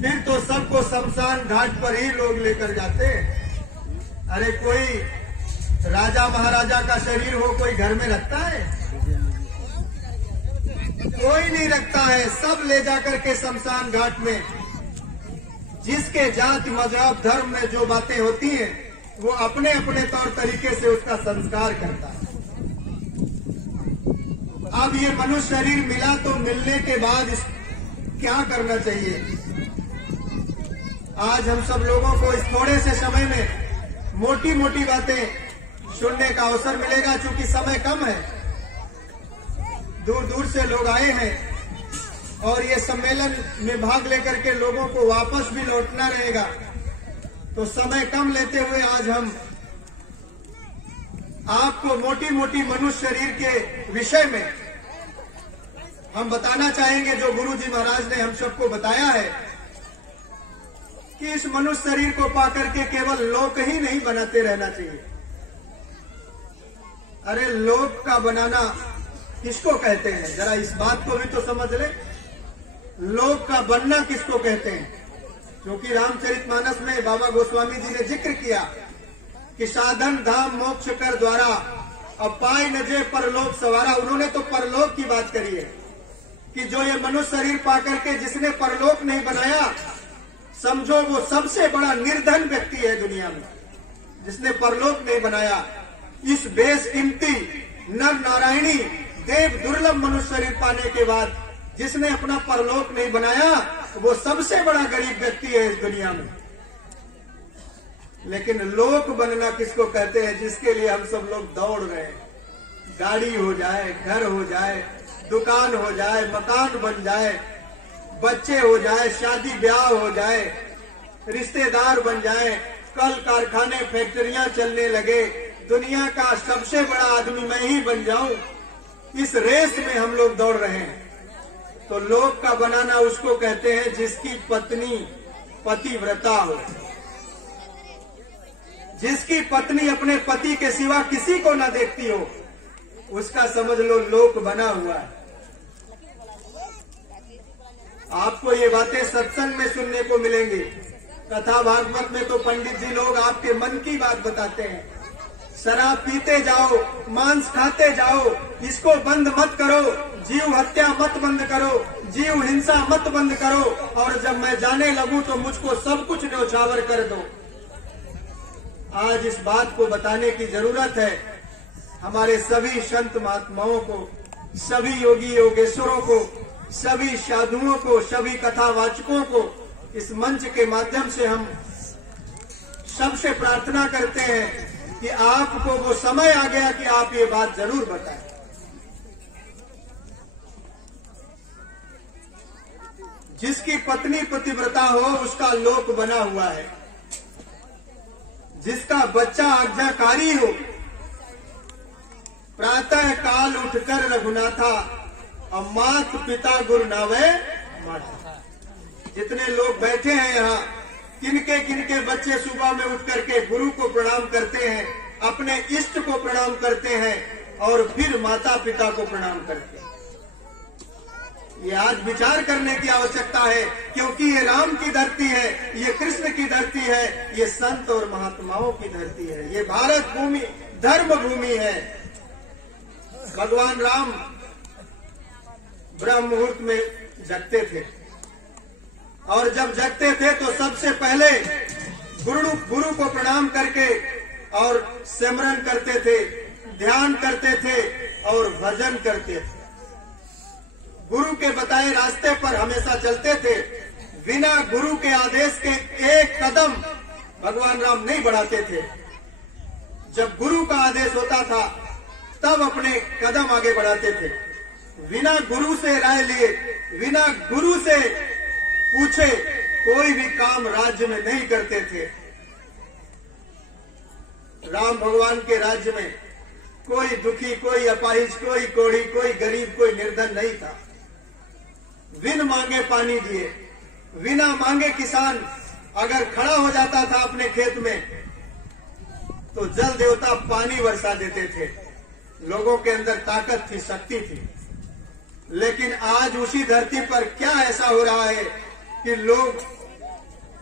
फिर तो सबको शमशान घाट पर ही लोग लेकर जाते हैं। अरे कोई राजा महाराजा का शरीर हो कोई घर में रखता है? कोई नहीं रखता है। सब ले जाकर के शमशान घाट में जिसके जाति मजहब धर्म में जो बातें होती हैं वो अपने अपने तौर तरीके से उसका संस्कार करता है। अब ये मनुष्य शरीर मिला तो मिलने के बाद क्या करना चाहिए? आज हम सब लोगों को इस थोड़े से समय में मोटी मोटी बातें सुनने का अवसर मिलेगा। चूंकि समय कम है, दूर दूर से लोग आए हैं और ये सम्मेलन में भाग लेकर के लोगों को वापस भी लौटना रहेगा, तो समय कम लेते हुए आज हम आपको मोटी मोटी मनुष्य शरीर के विषय में हम बताना चाहेंगे, जो गुरु जी महाराज ने हम सबको बताया है कि इस मनुष्य शरीर को पाकर के केवल लोक ही नहीं बनाते रहना चाहिए। अरे लोक का बनाना किसको कहते हैं? जरा इस बात को भी तो समझ ले। लोक का बनना किसको कहते हैं? क्योंकि रामचरितमानस में बाबा गोस्वामी जी ने जिक्र किया कि साधन धाम मोक्ष कर द्वारा अब पाए नजे परलोक सवारा। उन्होंने तो परलोक की बात करी है कि जो ये मनुष्य शरीर पाकर के जिसने परलोक नहीं बनाया, समझो वो सबसे बड़ा निर्धन व्यक्ति है दुनिया में, जिसने परलोक नहीं बनाया। इस बेशकीमती नर नारायणी देव दुर्लभ मनुष्य शरीर पाने के बाद जिसने अपना परलोक नहीं बनाया, वो सबसे बड़ा गरीब व्यक्ति है इस दुनिया में। लेकिन लोक बनना किसको कहते हैं? जिसके लिए हम सब लोग दौड़ रहे हैं। गाड़ी हो जाए, घर हो जाए, दुकान हो जाए, मकान बन जाए, बच्चे हो जाए, शादी ब्याह हो जाए, रिश्तेदार बन जाए, कल कारखाने फैक्ट्रियां चलने लगे, दुनिया का सबसे बड़ा आदमी मैं ही बन जाऊं, इस रेस में हम लोग दौड़ रहे हैं। तो लोक का बनाना उसको कहते हैं जिसकी पत्नी पतिव्रता हो, जिसकी पत्नी अपने पति के सिवा किसी को ना देखती हो, उसका समझ लो लोक बना हुआ है। आपको ये बातें सत्संग में सुनने को मिलेंगी। कथा भागवत में तो पंडित जी लोग आपके मन की बात बताते हैं। शराब पीते जाओ, मांस खाते जाओ, इसको बंद मत करो, जीव हत्या मत बंद करो, जीव हिंसा मत बंद करो, और जब मैं जाने लगूं तो मुझको सब कुछ न्यौछावर कर दो। आज इस बात को बताने की जरूरत है हमारे सभी संत महात्माओं को, सभी योगी योगेश्वरों को, सभी साधुओं को, सभी कथावाचकों को। इस मंच के माध्यम से हम सबसे प्रार्थना करते हैं कि आपको वो समय आ गया कि आप ये बात जरूर बताएं। जिसकी पत्नी पतिव्रता हो उसका लोक बना हुआ है, जिसका बच्चा आज्ञाकारी हो, प्रातः काल उठकर रघुनाथा और मात पिता गुरु नावे माता। जितने लोग बैठे हैं यहाँ, किनके बच्चे सुबह में उठ करके गुरु को प्रणाम करते हैं, अपने इष्ट को प्रणाम करते हैं और फिर माता पिता को प्रणाम करते हैं। ये आज विचार करने की आवश्यकता है, क्योंकि ये राम की धरती है, ये कृष्ण की धरती है, ये संत और महात्माओं की धरती है, ये भारत भूमि धर्म भूमि है। भगवान राम ब्रह्म मुहूर्त में जगते थे, और जब जगते थे तो सबसे पहले गुरु को प्रणाम करके और सिमरन करते थे, ध्यान करते थे और भजन करते थे। गुरु के बताए रास्ते पर हमेशा चलते थे। बिना गुरु के आदेश के एक कदम भगवान राम नहीं बढ़ाते थे। जब गुरु का आदेश होता था तब अपने कदम आगे बढ़ाते थे। बिना गुरु से राय लिए, बिना गुरु से पूछे कोई भी काम राज्य में नहीं करते थे। राम भगवान के राज्य में कोई दुखी, कोई अपाहिज, कोई कोढ़ी, कोई गरीब, कोई निर्धन नहीं था। बिन मांगे पानी दिए, बिना मांगे किसान अगर खड़ा हो जाता था अपने खेत में तो जल देवता पानी बरसा देते थे। लोगों के अंदर ताकत थी, शक्ति थी। लेकिन आज उसी धरती पर क्या ऐसा हो रहा है कि लोग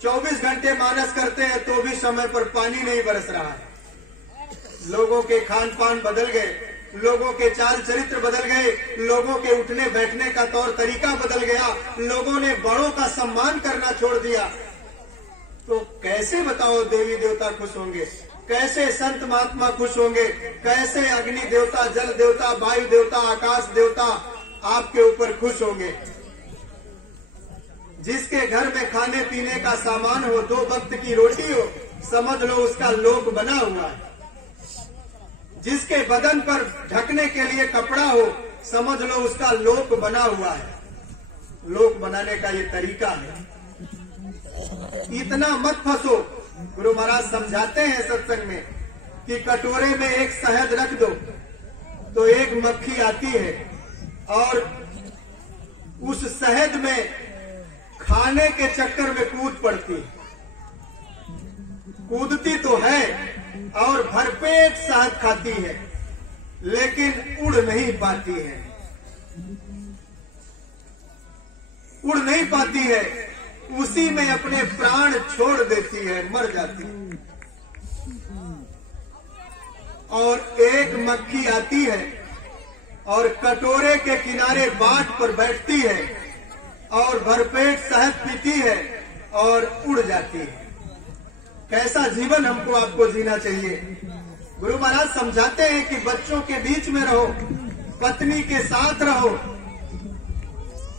24 घंटे मानस करते हैं तो भी समय पर पानी नहीं बरस रहा है। लोगों के खान पान बदल गए, लोगों के चाल चरित्र बदल गए, लोगों के उठने बैठने का तौर तरीका बदल गया, लोगों ने बड़ों का सम्मान करना छोड़ दिया। तो कैसे बताओ देवी देवता खुश होंगे, कैसे संत महात्मा खुश होंगे, कैसे अग्नि देवता, जल देवता, वायु देवता, आकाश देवता आपके ऊपर खुश होंगे। जिसके घर में खाने पीने का सामान हो, 2 वक्त की रोटी हो, समझ लो उसका लोक बना हुआ है। जिसके बदन पर ढकने के लिए कपड़ा हो, समझ लो उसका लोक बना हुआ है। लोक बनाने का ये तरीका है। इतना मत फंसो। गुरु महाराज समझाते हैं सत्संग में कि कटोरे में एक शहद रख दो तो एक मक्खी आती है और उस शहद में खाने के चक्कर में कूद पड़ती है। कूदती तो है और भरपेट शहद खाती है, लेकिन उड़ नहीं पाती है। उड़ नहीं पाती है, उसी में अपने प्राण छोड़ देती है, मर जाती है। और एक मक्खी आती है और कटोरे के किनारे बाट पर बैठती है और भरपेट शहद पीती है और उड़ जाती है। कैसा जीवन हमको आपको जीना चाहिए। गुरु महाराज समझाते हैं कि बच्चों के बीच में रहो, पत्नी के साथ रहो।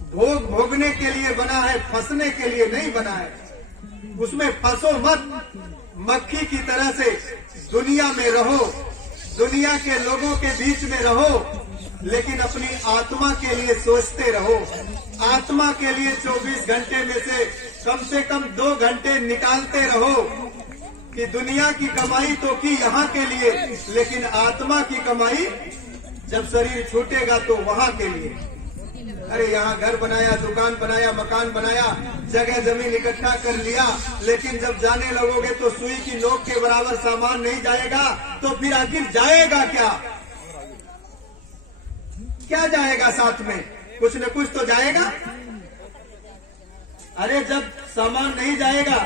भोग भोगने के लिए बना है, फंसने के लिए नहीं बना है। उसमें फंसो मत। मक्खी की तरह से दुनिया में रहो, दुनिया के लोगों के बीच में रहो, लेकिन अपनी आत्मा के लिए सोचते रहो। आत्मा के लिए 24 घंटे में से कम 2 घंटे निकालते रहो कि दुनिया की कमाई तो की यहाँ के लिए, लेकिन आत्मा की कमाई जब शरीर छूटेगा तो वहाँ के लिए। अरे यहाँ घर बनाया, दुकान बनाया, मकान बनाया, जगह जमीन इकट्ठा कर लिया, लेकिन जब जाने लगोगे तो सुई की नोक के बराबर सामान नहीं जाएगा, तो फिर आखिर जाएगा क्या? क्या जाएगा साथ में? कुछ न कुछ तो जाएगा। अरे जब सामान नहीं जाएगा,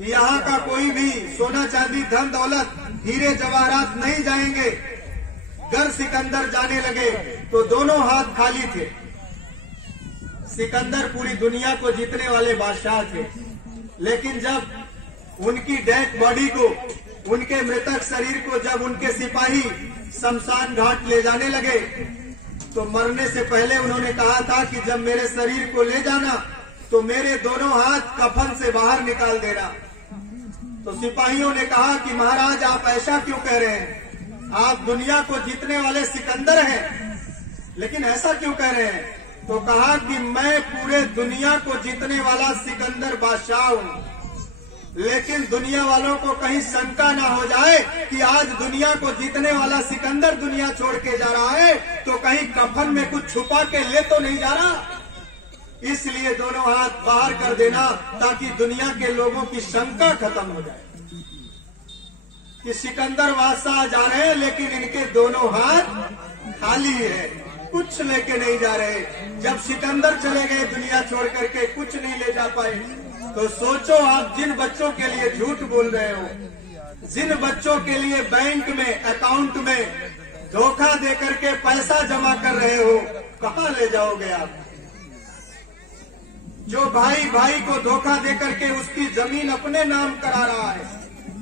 यहाँ का कोई भी सोना चांदी धन दौलत हीरे जवाहरात नहीं जाएंगे। घर सिकंदर जाने लगे तो दोनों हाथ खाली थे। सिकंदर पूरी दुनिया को जीतने वाले बादशाह थे, लेकिन जब उनकी डेड बॉडी को, उनके मृतक शरीर को जब उनके सिपाही शमशान घाट ले जाने लगे तो मरने से पहले उन्होंने कहा था कि जब मेरे शरीर को ले जाना तो मेरे दोनों हाथ कफन से बाहर निकाल देना। तो सिपाहियों ने कहा कि महाराज आप ऐसा क्यों कह रहे हैं? आप दुनिया को जीतने वाले सिकंदर हैं, लेकिन ऐसा क्यों कह रहे हैं? तो कहा कि मैं पूरे दुनिया को जीतने वाला सिकंदर बादशाह हूँ, लेकिन दुनिया वालों को कहीं शंका ना हो जाए कि आज दुनिया को जीतने वाला सिकंदर दुनिया छोड़ के जा रहा है, तो कहीं कफन में कुछ छुपा के ले तो नहीं जा रहा। इसलिए दोनों हाथ बाहर कर देना ताकि दुनिया के लोगों की शंका खत्म हो जाए कि सिकंदर बादशाह जा रहे हैं, लेकिन इनके दोनों हाथ खाली है, कुछ लेके नहीं जा रहे। जब सिकंदर चले गए दुनिया छोड़ करके, कुछ नहीं ले जा पाए। तो सोचो आप जिन बच्चों के लिए झूठ बोल रहे हो, जिन बच्चों के लिए बैंक में, अकाउंट में धोखा दे करके पैसा जमा कर रहे हो, कहाँ ले जाओगे आप? जो भाई भाई को धोखा दे करके उसकी जमीन अपने नाम करा रहा है,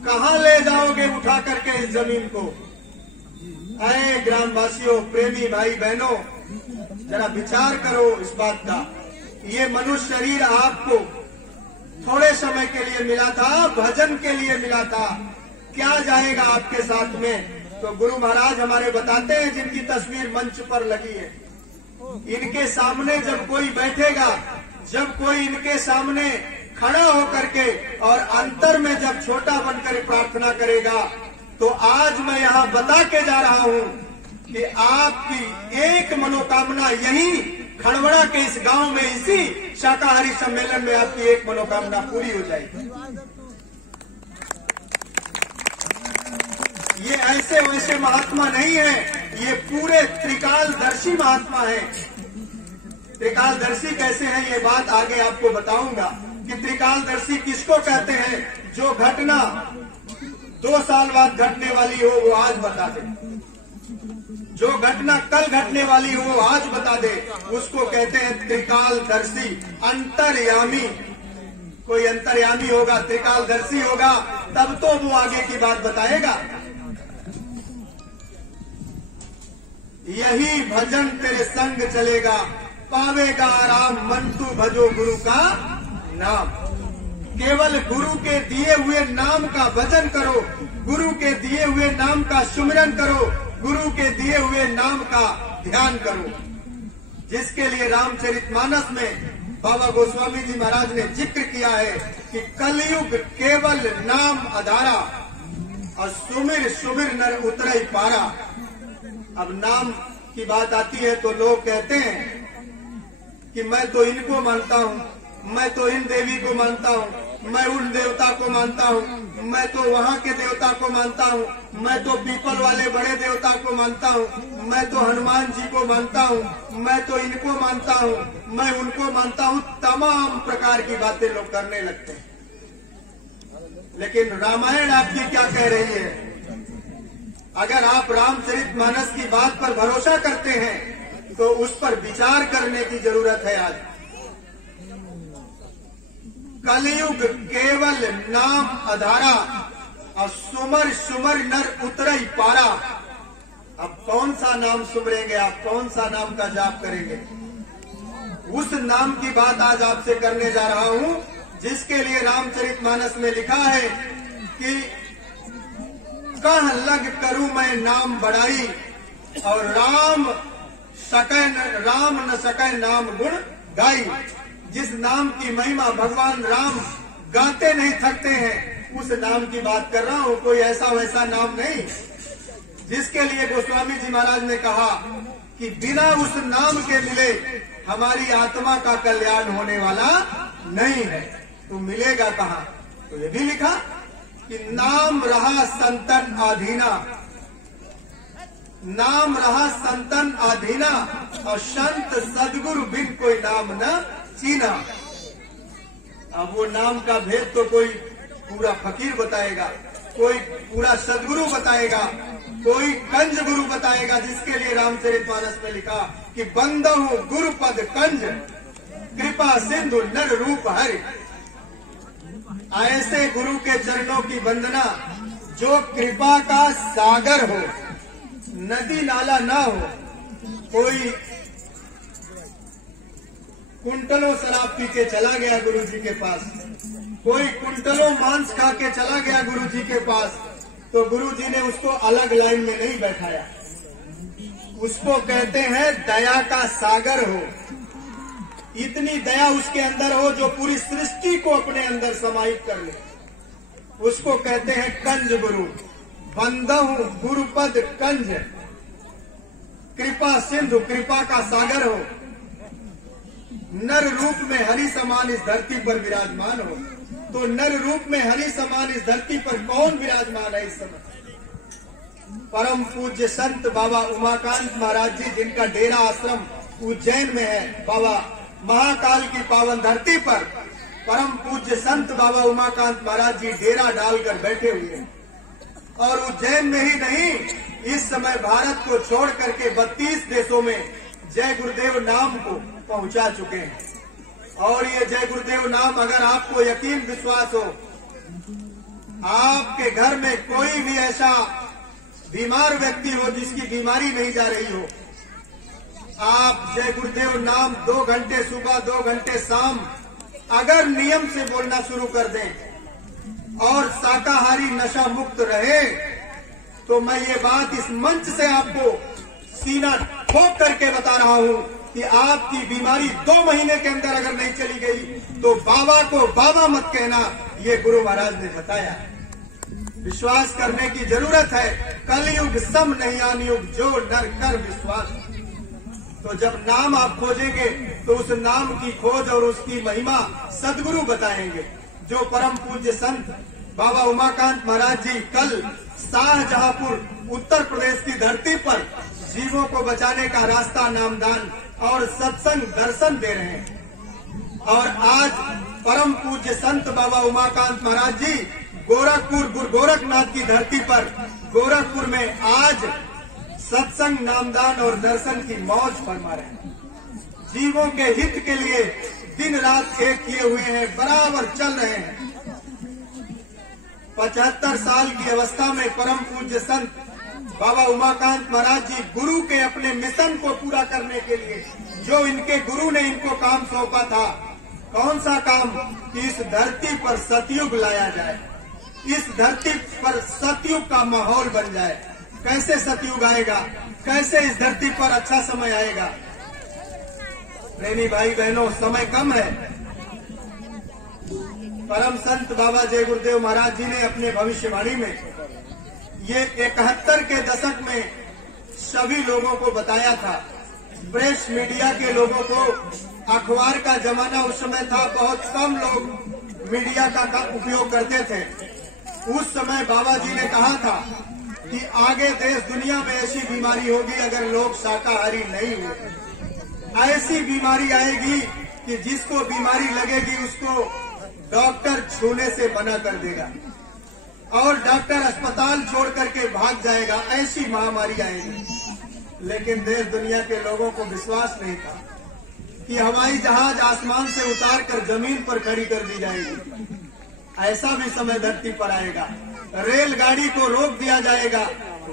कहाँ ले जाओगे उठा करके इस जमीन को? अरे ग्रामवासियों, प्रेमी भाई बहनों, जरा विचार करो इस बात का। ये मनुष्य शरीर आपको थोड़े समय के लिए मिला था, भजन के लिए मिला था, क्या जाएगा आपके साथ में? तो गुरु महाराज हमारे बताते हैं, जिनकी तस्वीर मंच पर लगी है, इनके सामने जब कोई बैठेगा, जब कोई इनके सामने खड़ा होकर के और अंतर में जब छोटा बनकर प्रार्थना करेगा, तो आज मैं यहाँ बता के जा रहा हूँ कि आपकी एक मनोकामना यही खड़वड़ा के इस गांव में, इसी शाकाहारी सम्मेलन में आपकी एक मनोकामना पूरी हो जाएगी। ये ऐसे वैसे महात्मा नहीं है, ये पूरे त्रिकालदर्शी महात्मा है। त्रिकालदर्शी कैसे हैं ये बात आगे आपको बताऊंगा कि त्रिकालदर्शी किसको कहते हैं। जो घटना 2 साल बाद घटने वाली हो वो आज बता दे, जो घटना कल घटने वाली हो वो आज बता दे, उसको कहते हैं त्रिकालदर्शी। अंतर्यामी, कोई अंतर्यामी होगा, त्रिकालदर्शी होगा, तब तो वो आगे की बात बताएगा। यही भजन तेरे संग चलेगा, पावेगा आराम, मन तू भजो गुरु का नाम। केवल गुरु के दिए हुए नाम का भजन करो, गुरु के दिए हुए नाम का सुमिरन करो, गुरु के दिए हुए नाम का ध्यान करो, जिसके लिए रामचरितमानस में बाबा गोस्वामी जी महाराज ने जिक्र किया है कि कलयुग केवल नाम आधारा और सुमिर सुमिर नर उतरई पारा। अब नाम की बात आती है तो लोग कहते हैं कि मैं तो इनको मानता हूँ, मैं तो इन देवी को मानता हूँ, मैं उन देवता को मानता हूँ, मैं तो वहाँ के देवता को मानता हूँ, मैं तो पीपल वाले बड़े देवता को मानता हूँ, मैं तो हनुमान जी को मानता हूँ, मैं तो इनको मानता हूँ, मैं उनको मानता हूँ। तमाम प्रकार की बातें लोग करने लगते हैं। लेकिन रामायण आपकी क्या कह रही है? अगर आप रामचरितमानस की बात पर भरोसा करते हैं तो उस पर विचार करने की जरूरत है। आज कलयुग केवल नाम आधारा और सुमर सुमर नर उतरई पारा। अब कौन सा नाम सुमरेंगे आप, कौन सा नाम का जाप करेंगे? उस नाम की बात आज आपसे करने जा रहा हूं जिसके लिए रामचरितमानस में लिखा है कि कह लग करूं मैं नाम बढ़ाई और राम न सकै नाम गुण गाई। जिस नाम की महिमा भगवान राम गाते नहीं थकते हैं, उस नाम की बात कर रहा हूं। कोई ऐसा वैसा नाम नहीं जिसके लिए गोस्वामी जी महाराज ने कहा कि बिना उस नाम के मिले हमारी आत्मा का कल्याण होने वाला नहीं है। तो मिलेगा कहाँ? तो ये भी लिखा कि नाम रहा संतन आधीना, नाम रहा संतन आधीना और संत सदगुरु बिन कोई नाम न चीना। अब वो नाम का भेद तो कोई पूरा फकीर बताएगा, कोई पूरा सदगुरु बताएगा, कोई कंज गुरु बताएगा, जिसके लिए रामचरितमानस में लिखा कि बंदहु गुरुपद कंज कृपा सिंधु नर रूप हरि। ऐसे गुरु के चरणों की वंदना जो कृपा का सागर हो, नदी नाला ना हो। कोई कुंटलों शराब पी के चला गया गुरु जी के पास, कोई कुंटलों मांस खा के चला गया गुरु जी के पास, तो गुरु जी ने उसको अलग लाइन में नहीं बैठाया। उसको कहते हैं दया का सागर हो। इतनी दया उसके अंदर हो जो पूरी सृष्टि को अपने अंदर समाहित कर ले। उसको कहते हैं कंज गुरु। बंदहु गुरुपद कंज, कृपा सिंधु, कृपा का सागर हो, नर रूप में हरि समान इस धरती पर विराजमान हो। तो नर रूप में हरि समान इस धरती पर कौन विराजमान है इस समय? परम पूज्य संत बाबा उमाकांत महाराज जी, जिनका डेरा आश्रम उज्जैन में है। बाबा महाकाल की पावन धरती पर परम पूज्य संत बाबा उमाकांत महाराज जी डेरा डालकर बैठे हुए हैं। और उज्जैन में ही नहीं, इस समय भारत को छोड़ करके 32 देशों में जय गुरुदेव नाम को पहुंचा चुके हैं। और ये जय गुरुदेव नाम, अगर आपको यकीन विश्वास हो, आपके घर में कोई भी ऐसा बीमार व्यक्ति हो जिसकी बीमारी नहीं जा रही हो, आप जय गुरुदेव नाम 2 घंटे सुबह 2 घंटे शाम अगर नियम से बोलना शुरू कर दें और शाकाहारी नशा मुक्त रहे, तो मैं ये बात इस मंच से आपको सीना ठोक करके बता रहा हूं कि आपकी बीमारी 2 महीने के अंदर अगर नहीं चली गई तो बाबा को बाबा मत कहना, ये गुरु महाराज ने बताया। विश्वास करने की जरूरत है। कलयुग सम नहीं आन युग, जो नर कर विश्वास। तो जब नाम आप खोजेंगे तो उस नाम की खोज और उसकी महिमा सदगुरु बताएंगे। जो परम पूज्य संत बाबा उमाकांत महाराज जी कल शाहजहांपुर उत्तर प्रदेश की धरती पर जीवों को बचाने का रास्ता, नामदान और सत्संग दर्शन दे रहे हैं। और आज परम पूज्य संत बाबा उमाकांत महाराज जी गोरखपुर गुरु गोरखनाथ की धरती पर गोरखपुर में आज सत्संग, नामदान और दर्शन की मौज फरमा रहे हैं। जीवों के हित के लिए दिन रात एक किए हुए हैं, बराबर चल रहे हैं। 75 साल की अवस्था में परम पूज्य संत बाबा उमाकांत महाराज जी गुरु के अपने मिशन को पूरा करने के लिए, जो इनके गुरु ने इनको काम सौंपा था, कौन सा काम कि इस धरती पर सतयुग लाया जाए, इस धरती पर सतयुग का माहौल बन जाए। कैसे सतयुग आएगा, कैसे इस धरती पर अच्छा समय आएगा? प्रेमी भाई बहनों, समय कम है। परम संत बाबा जय गुरुदेव महाराज जी ने अपने भविष्यवाणी में ये 71 के दशक में सभी लोगों को बताया था। प्रेस मीडिया के लोगों को, अखबार का जमाना उस समय था, बहुत कम लोग मीडिया का उपयोग करते थे। उस समय बाबा जी ने कहा था कि आगे देश दुनिया में ऐसी बीमारी होगी अगर लोग शाकाहारी नहीं हुए। ऐसी बीमारी आएगी कि जिसको बीमारी लगेगी उसको डॉक्टर छूने से मना कर देगा और डॉक्टर अस्पताल छोड़ करके भाग जाएगा। ऐसी महामारी आएगी। लेकिन देश दुनिया के लोगों को विश्वास नहीं था कि हवाई जहाज आसमान से उतार कर जमीन पर खड़ी कर दी जाएगी। ऐसा भी समय धरती पर आएगा। रेलगाड़ी को रोक दिया जाएगा।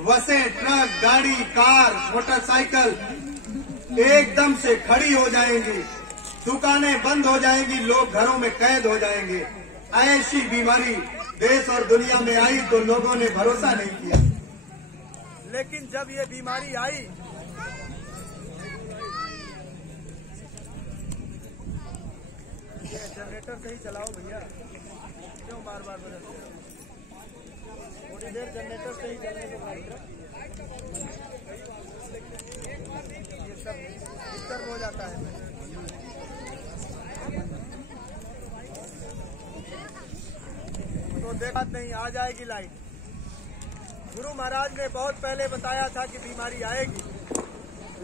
बसें, ट्रक, गाड़ी, कार, मोटरसाइकिल एकदम से खड़ी हो जाएंगी। दुकानें बंद हो जाएंगी, लोग घरों में कैद हो जाएंगे। ऐसी बीमारी देश और दुनिया में आई तो लोगों ने भरोसा नहीं किया। लेकिन जब ये बीमारी आई, जनरेटर सही चलाओ भैया, क्यों बार बार बदलते हो? थोड़ी देर जनरेटर सही चलने को ये सब डिस्टर्ब हो जाता है। तो देखा नहीं, आ जाएगी लाइट। गुरु महाराज ने बहुत पहले बताया था कि बीमारी आएगी,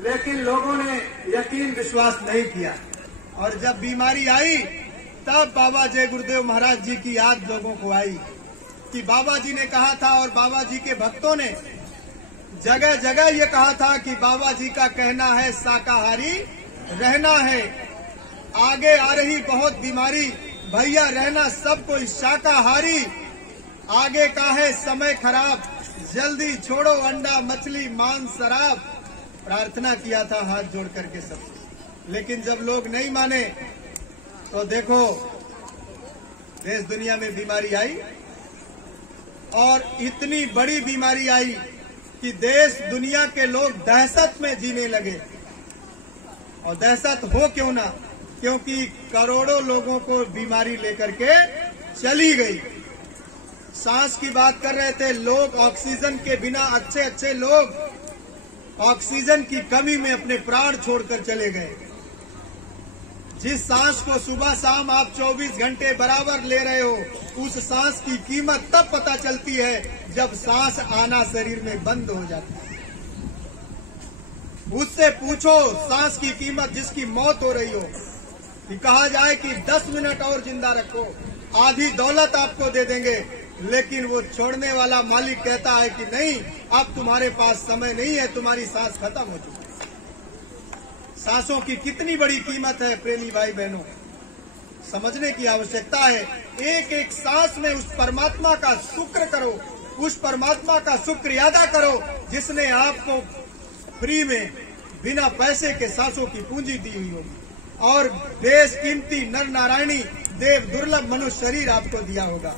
लेकिन लोगों ने यकीन विश्वास नहीं किया। और जब बीमारी आई तब बाबा जय गुरुदेव महाराज जी की याद लोगों को आई कि बाबा जी ने कहा था और बाबा जी के भक्तों ने जगह जगह ये कहा था कि बाबा जी का कहना है शाकाहारी रहना है। आगे आ रही बहुत बीमारी, भैया रहना सबको शाकाहारी। आगे का है समय खराब, जल्दी छोड़ो अंडा, मछली, मांस, शराब। प्रार्थना किया था हाथ जोड़ करके सबसे। लेकिन जब लोग नहीं माने तो देखो देश दुनिया में बीमारी आई और इतनी बड़ी बीमारी आई कि देश दुनिया के लोग दहशत में जीने लगे। और दहशत हो क्यों ना, क्योंकि करोड़ों लोगों को बीमारी लेकर के चली गई। सांस की बात कर रहे थे लोग, ऑक्सीजन के बिना अच्छे अच्छे लोग ऑक्सीजन की कमी में अपने प्राण छोड़कर चले गए। जिस सांस को सुबह शाम आप 24 घंटे बराबर ले रहे हो, उस सांस की कीमत तब पता चलती है जब सांस आना शरीर में बंद हो जाता है। उससे पूछो सांस की कीमत जिसकी मौत हो रही हो, कि कहा जाए कि 10 मिनट और जिंदा रखो, आधी दौलत आपको दे देंगे, लेकिन वो छोड़ने वाला मालिक कहता है कि नहीं, अब तुम्हारे पास समय नहीं है, तुम्हारी सांस खत्म हो चुकी है। सांसों की कितनी बड़ी कीमत है प्रेमी भाई बहनों, समझने की आवश्यकता है। एक एक सांस में उस परमात्मा का शुक्र करो, उस परमात्मा का शुक्र अदा करो जिसने आपको फ्री में बिना पैसे के सांसों की पूंजी दी हुई होगी और बेशकीमती नर नारायणी देव दुर्लभ मनुष्य शरीर आपको दिया होगा।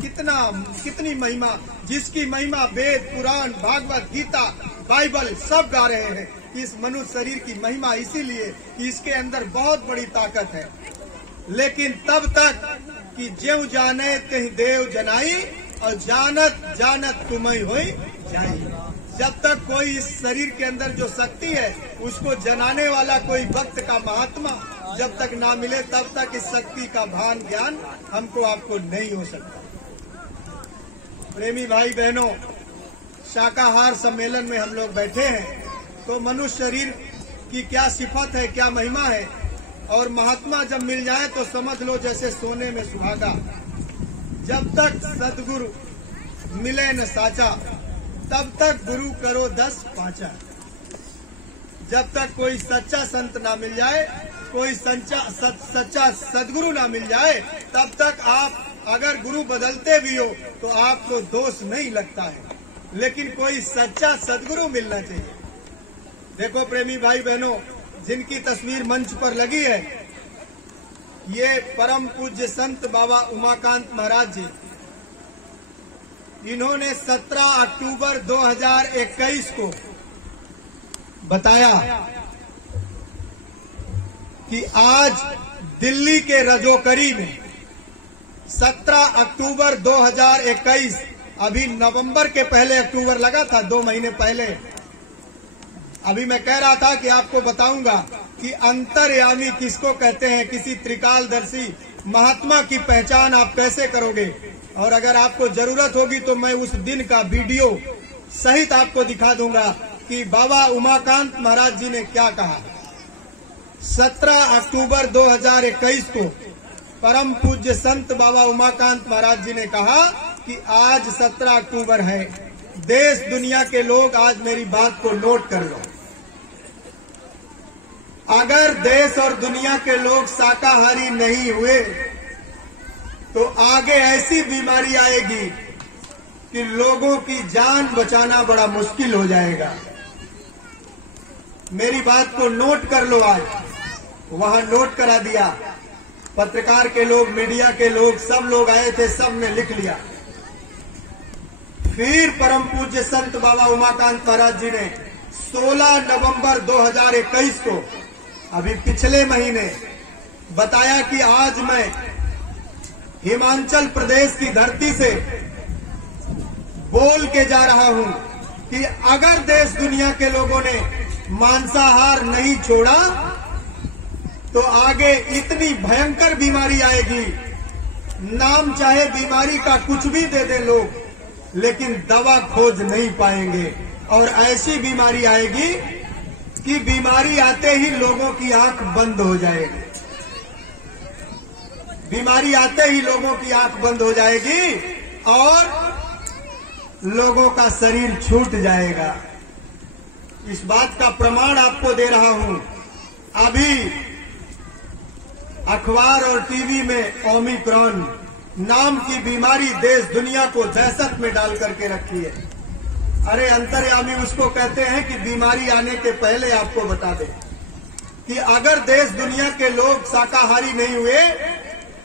कितनी महिमा, जिसकी महिमा वेद, पुराण, भागवत, गीता, बाइबल सब गा रहे हैं। इस मनुष्य शरीर की महिमा इसीलिए कि इसके अंदर बहुत बड़ी ताकत है। लेकिन तब तक कि ज्यों जाने त्यों देव जनाई, और जानत जानत तुम्हें होई जाई। जब तक कोई इस शरीर के अंदर जो शक्ति है उसको जनाने वाला कोई भक्त का महात्मा जब तक ना मिले तब तक इस शक्ति का भान ज्ञान हमको आपको नहीं हो सकता। प्रेमी भाई बहनों, शाकाहार सम्मेलन में हम लोग बैठे हैं तो मनुष्य शरीर की क्या सिफत है, क्या महिमा है, और महात्मा जब मिल जाए तो समझ लो जैसे सोने में सुहागा। जब तक सदगुरु मिले न साचा तब तक गुरु करो 10 पाचा। जब तक कोई सच्चा संत ना मिल जाए, कोई सच्चा सदगुरु ना मिल जाए, तब तक आप अगर गुरु बदलते भी हो तो आपको दोष नहीं लगता है, लेकिन कोई सच्चा सदगुरु मिलना चाहिए। देखो प्रेमी भाई बहनों, जिनकी तस्वीर मंच पर लगी है, ये परम पूज्य संत बाबा उमाकांत महाराज जी। इन्होंने 17 अक्टूबर 2021 को बताया कि आज दिल्ली के रजोकरी में 17 अक्टूबर 2021, अभी नवंबर के पहले अक्टूबर लगा था, 2 महीने पहले। अभी मैं कह रहा था कि आपको बताऊंगा कि अंतर्यामी किसको कहते हैं, किसी त्रिकालदर्शी महात्मा की पहचान आप कैसे करोगे। और अगर आपको जरूरत होगी तो मैं उस दिन का वीडियो सहित आपको दिखा दूंगा कि बाबा उमाकांत महाराज जी ने क्या कहा। 17 अक्टूबर 2021 को परम पूज्य संत बाबा उमाकांत महाराज जी ने कहा कि आज 17 अक्टूबर है, देश दुनिया के लोग आज मेरी बात को नोट कर लो। अगर देश और दुनिया के लोग शाकाहारी नहीं हुए तो आगे ऐसी बीमारी आएगी कि लोगों की जान बचाना बड़ा मुश्किल हो जाएगा। मेरी बात को नोट कर लो। आज वहां नोट करा दिया, पत्रकार के लोग, मीडिया के लोग, सब लोग आए थे, सब ने लिख लिया। फिर परम पूज्य संत बाबा उमाकांत महाराज जी ने 16 नवंबर 2021 को, अभी पिछले महीने, बताया कि आज मैं हिमाचल प्रदेश की धरती से बोल के जा रहा हूं कि अगर देश दुनिया के लोगों ने मांसाहार नहीं छोड़ा तो आगे इतनी भयंकर बीमारी आएगी। नाम चाहे बीमारी का कुछ भी दे दे लोग, लेकिन दवा खोज नहीं पाएंगे। और ऐसी बीमारी आएगी कि बीमारी आते ही लोगों की आंख बंद हो जाएगी। बीमारी आते ही लोगों की आंख बंद हो जाएगी और लोगों का शरीर छूट जाएगा। इस बात का प्रमाण आपको दे रहा हूं। अभी अखबार और टीवी में ओमिक्रॉन नाम की बीमारी देश दुनिया को दहशत में डाल करके रखी है। अरे अंतर्यामी उसको कहते हैं कि बीमारी आने के पहले आपको बता दें कि अगर देश दुनिया के लोग शाकाहारी नहीं हुए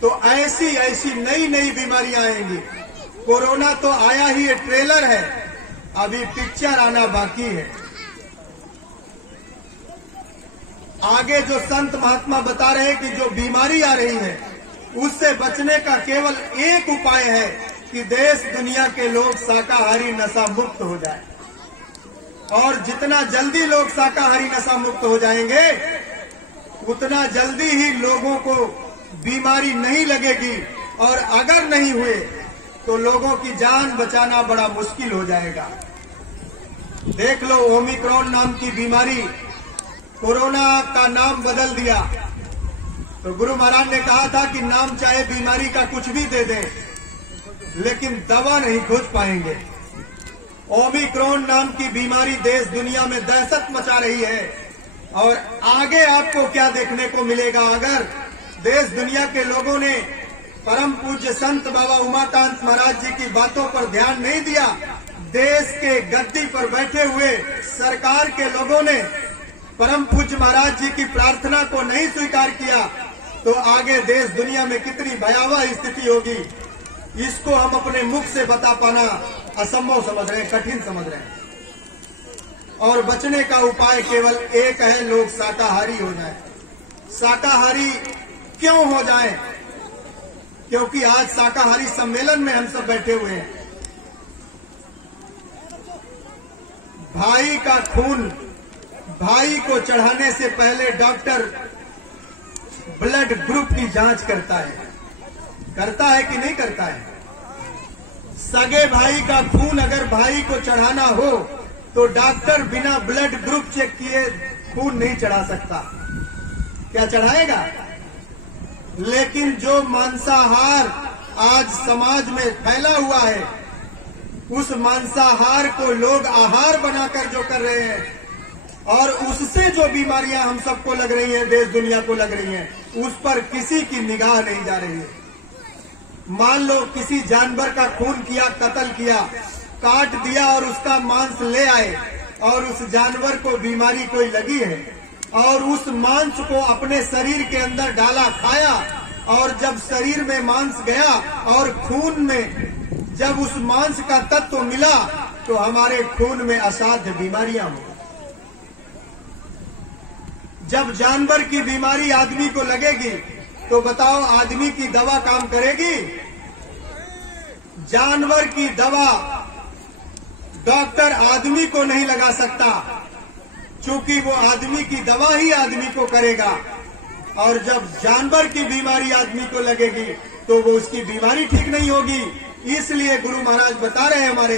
तो ऐसी ऐसी नई नई बीमारियां आएंगी। कोरोना तो आया ही, ये ट्रेलर है, अभी पिक्चर आना बाकी है। आगे जो संत महात्मा बता रहे हैं कि जो बीमारी आ रही है उससे बचने का केवल एक उपाय है कि देश दुनिया के लोग शाकाहारी नशा मुक्त हो जाए। और जितना जल्दी लोग शाकाहारी नशा मुक्त हो जाएंगे उतना जल्दी ही लोगों को बीमारी नहीं लगेगी। और अगर नहीं हुए तो लोगों की जान बचाना बड़ा मुश्किल हो जाएगा। देख लो, ओमिक्रॉन नाम की बीमारी, कोरोना का नाम बदल दिया। तो गुरु महाराज ने कहा था कि नाम चाहे बीमारी का कुछ भी दे दें, लेकिन दवा नहीं खोज पाएंगे। ओमिक्रॉन नाम की बीमारी देश दुनिया में दहशत मचा रही है। और आगे आपको क्या देखने को मिलेगा अगर देश दुनिया के लोगों ने परम पूज्य संत बाबा उमाकांत महाराज जी की बातों पर ध्यान नहीं दिया। देश के गद्दी पर बैठे हुए सरकार के लोगों ने परम पूज्य महाराज जी की प्रार्थना को नहीं स्वीकार किया तो आगे देश दुनिया में कितनी भयावह स्थिति होगी, इसको हम अपने मुख से बता पाना असंभव समझ रहे हैं, कठिन समझ रहे हैं। और बचने का उपाय केवल एक है, लोग शाकाहारी हो जाएं। शाकाहारी क्यों हो जाएं? क्योंकि आज शाकाहारी सम्मेलन में हम सब बैठे हुए हैं। भाई का खून भाई को चढ़ाने से पहले डॉक्टर ब्लड ग्रुप की जांच करता है कि नहीं करता है? सगे भाई का खून अगर भाई को चढ़ाना हो तो डॉक्टर बिना ब्लड ग्रुप चेक किए खून नहीं चढ़ा सकता। क्या चढ़ाएगा? लेकिन जो मांसाहार आज समाज में फैला हुआ है, उस मांसाहार को लोग आहार बनाकर जो कर रहे हैं और उससे जो बीमारियां हम सबको लग रही हैं, देश दुनिया को लग रही हैं, उस पर किसी की निगाह नहीं जा रही है। मान लो किसी जानवर का खून किया, कत्ल किया, काट दिया और उसका मांस ले आए और उस जानवर को बीमारी कोई लगी है और उस मांस को अपने शरीर के अंदर डाला, खाया, और जब शरीर में मांस गया और खून में जब उस मांस का तत्व मिला तो हमारे खून में असाध्य बीमारियां हो। जब जानवर की बीमारी आदमी को लगेगी तो बताओ आदमी की दवा काम करेगी? जानवर की दवा डॉक्टर आदमी को नहीं लगा सकता, क्योंकि वो आदमी की दवा ही आदमी को करेगा। और जब जानवर की बीमारी आदमी को लगेगी तो वो उसकी बीमारी ठीक नहीं होगी। इसलिए गुरु महाराज बता रहे हैं हमारे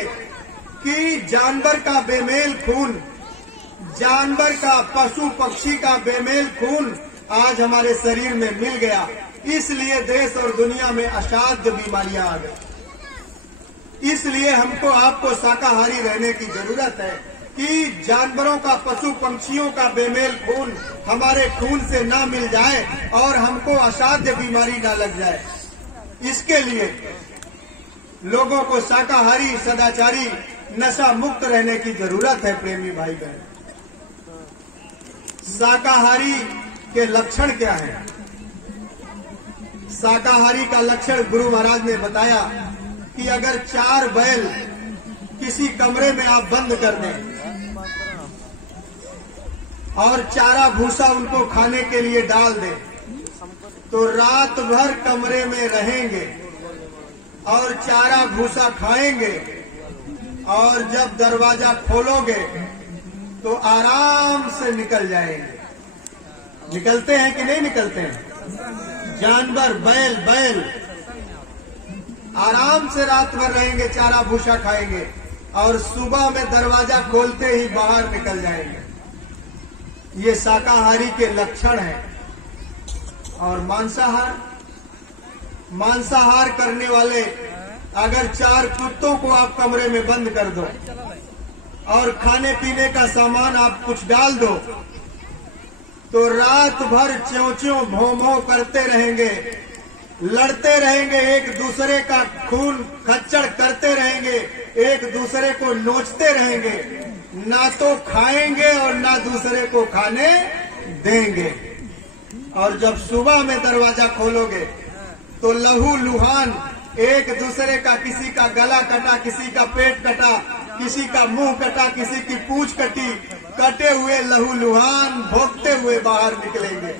कि जानवर का बेमेल खून, जानवर का, पशु पक्षी का बेमेल खून आज हमारे शरीर में मिल गया, इसलिए देश और दुनिया में असाध्य बीमारियां आ गई। इसलिए हमको आपको शाकाहारी रहने की जरूरत है कि जानवरों का, पशु पंछियों का बेमेल खून हमारे खून से ना मिल जाए और हमको असाध्य बीमारी ना लग जाए। इसके लिए लोगों को शाकाहारी, सदाचारी, नशा मुक्त रहने की जरूरत है। प्रेमी भाई बहन, शाकाहारी के लक्षण क्या है? शाकाहारी का लक्षण गुरु महाराज ने बताया कि अगर 4 बैल किसी कमरे में आप बंद कर दें और चारा भूसा उनको खाने के लिए डाल दें तो रात भर कमरे में रहेंगे और चारा भूसा खाएंगे, और जब दरवाजा खोलोगे तो आराम से निकल जाएंगे। निकलते हैं कि नहीं निकलते हैं? जानवर, बैल आराम से रात भर रहेंगे, चारा भूसा खाएंगे और सुबह में दरवाजा खोलते ही बाहर निकल जाएंगे। ये शाकाहारी के लक्षण हैं। और मांसाहार करने वाले अगर 4 कुत्तों को आप कमरे में बंद कर दो और खाने पीने का सामान आप कुछ डाल दो तो रात भर च्यों च्यों भों भों करते रहेंगे, लड़ते रहेंगे, एक दूसरे का खून खच्चड़ करते रहेंगे, एक दूसरे को नोचते रहेंगे, ना तो खाएंगे और ना दूसरे को खाने देंगे। और जब सुबह में दरवाजा खोलोगे तो लहू लुहान एक दूसरे का, किसी का गला कटा, किसी का पेट कटा, किसी का मुंह कटा, किसी की पूंछ कटी, कटे हुए लहू लुहान भोगते हुए बाहर निकलेंगे।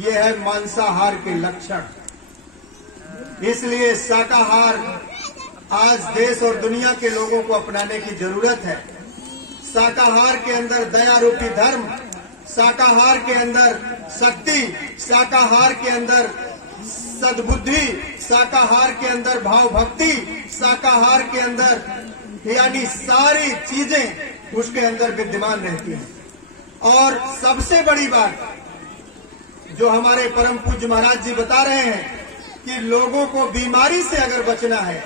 ये है मांसाहार के लक्षण। इसलिए शाकाहार आज देश और दुनिया के लोगों को अपनाने की जरूरत है। शाकाहार के अंदर दया रूपी धर्म, शाकाहार के अंदर शक्ति, शाकाहार के अंदर सद्बुद्धि, शाकाहार के अंदर भाव भक्ति, शाकाहार के अंदर यानी सारी चीजें उसके अंदर विद्यमान रहती हैं। और सबसे बड़ी बात जो हमारे परम पूज्य महाराज जी बता रहे हैं कि लोगों को बीमारी से अगर बचना है,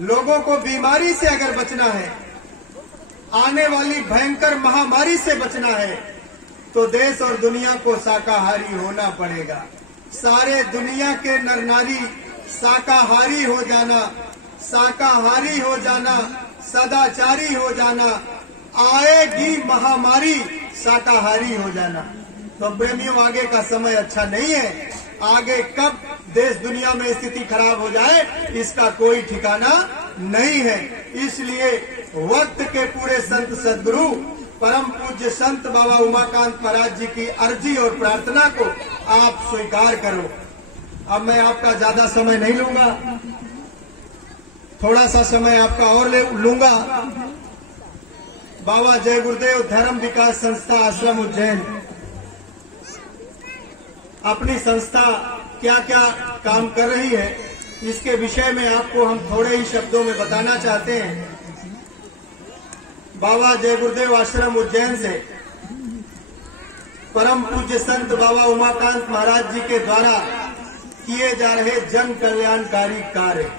लोगों को बीमारी से अगर बचना है, आने वाली भयंकर महामारी से बचना है, तो देश और दुनिया को शाकाहारी होना पड़ेगा। सारे दुनिया के नर नारी शाकाहारी हो जाना, शाकाहारी हो जाना, सदाचारी हो जाना, आएगी महामारी शाकाहारी हो जाना। तो प्रेमियों, आगे का समय अच्छा नहीं है। आगे कब देश दुनिया में स्थिति खराब हो जाए इसका कोई ठिकाना नहीं है। इसलिए वक्त के पूरे संत सदगुरु परम पूज्य संत बाबा उमाकांत महाराज जी की अर्जी और प्रार्थना को आप स्वीकार करो। अब मैं आपका ज्यादा समय नहीं लूंगा, थोड़ा सा समय आपका और लूंगा। बाबा जय गुरुदेव धर्म विकास संस्था आश्रम उज्जैन अपनी संस्था क्या क्या काम कर रही है, इसके विषय में आपको हम थोड़े ही शब्दों में बताना चाहते हैं। बाबा जय गुरुदेव आश्रम उज्जैन से परम पूज्य संत बाबा उमाकांत महाराज जी के द्वारा किए जा रहे जन कल्याणकारी कार्य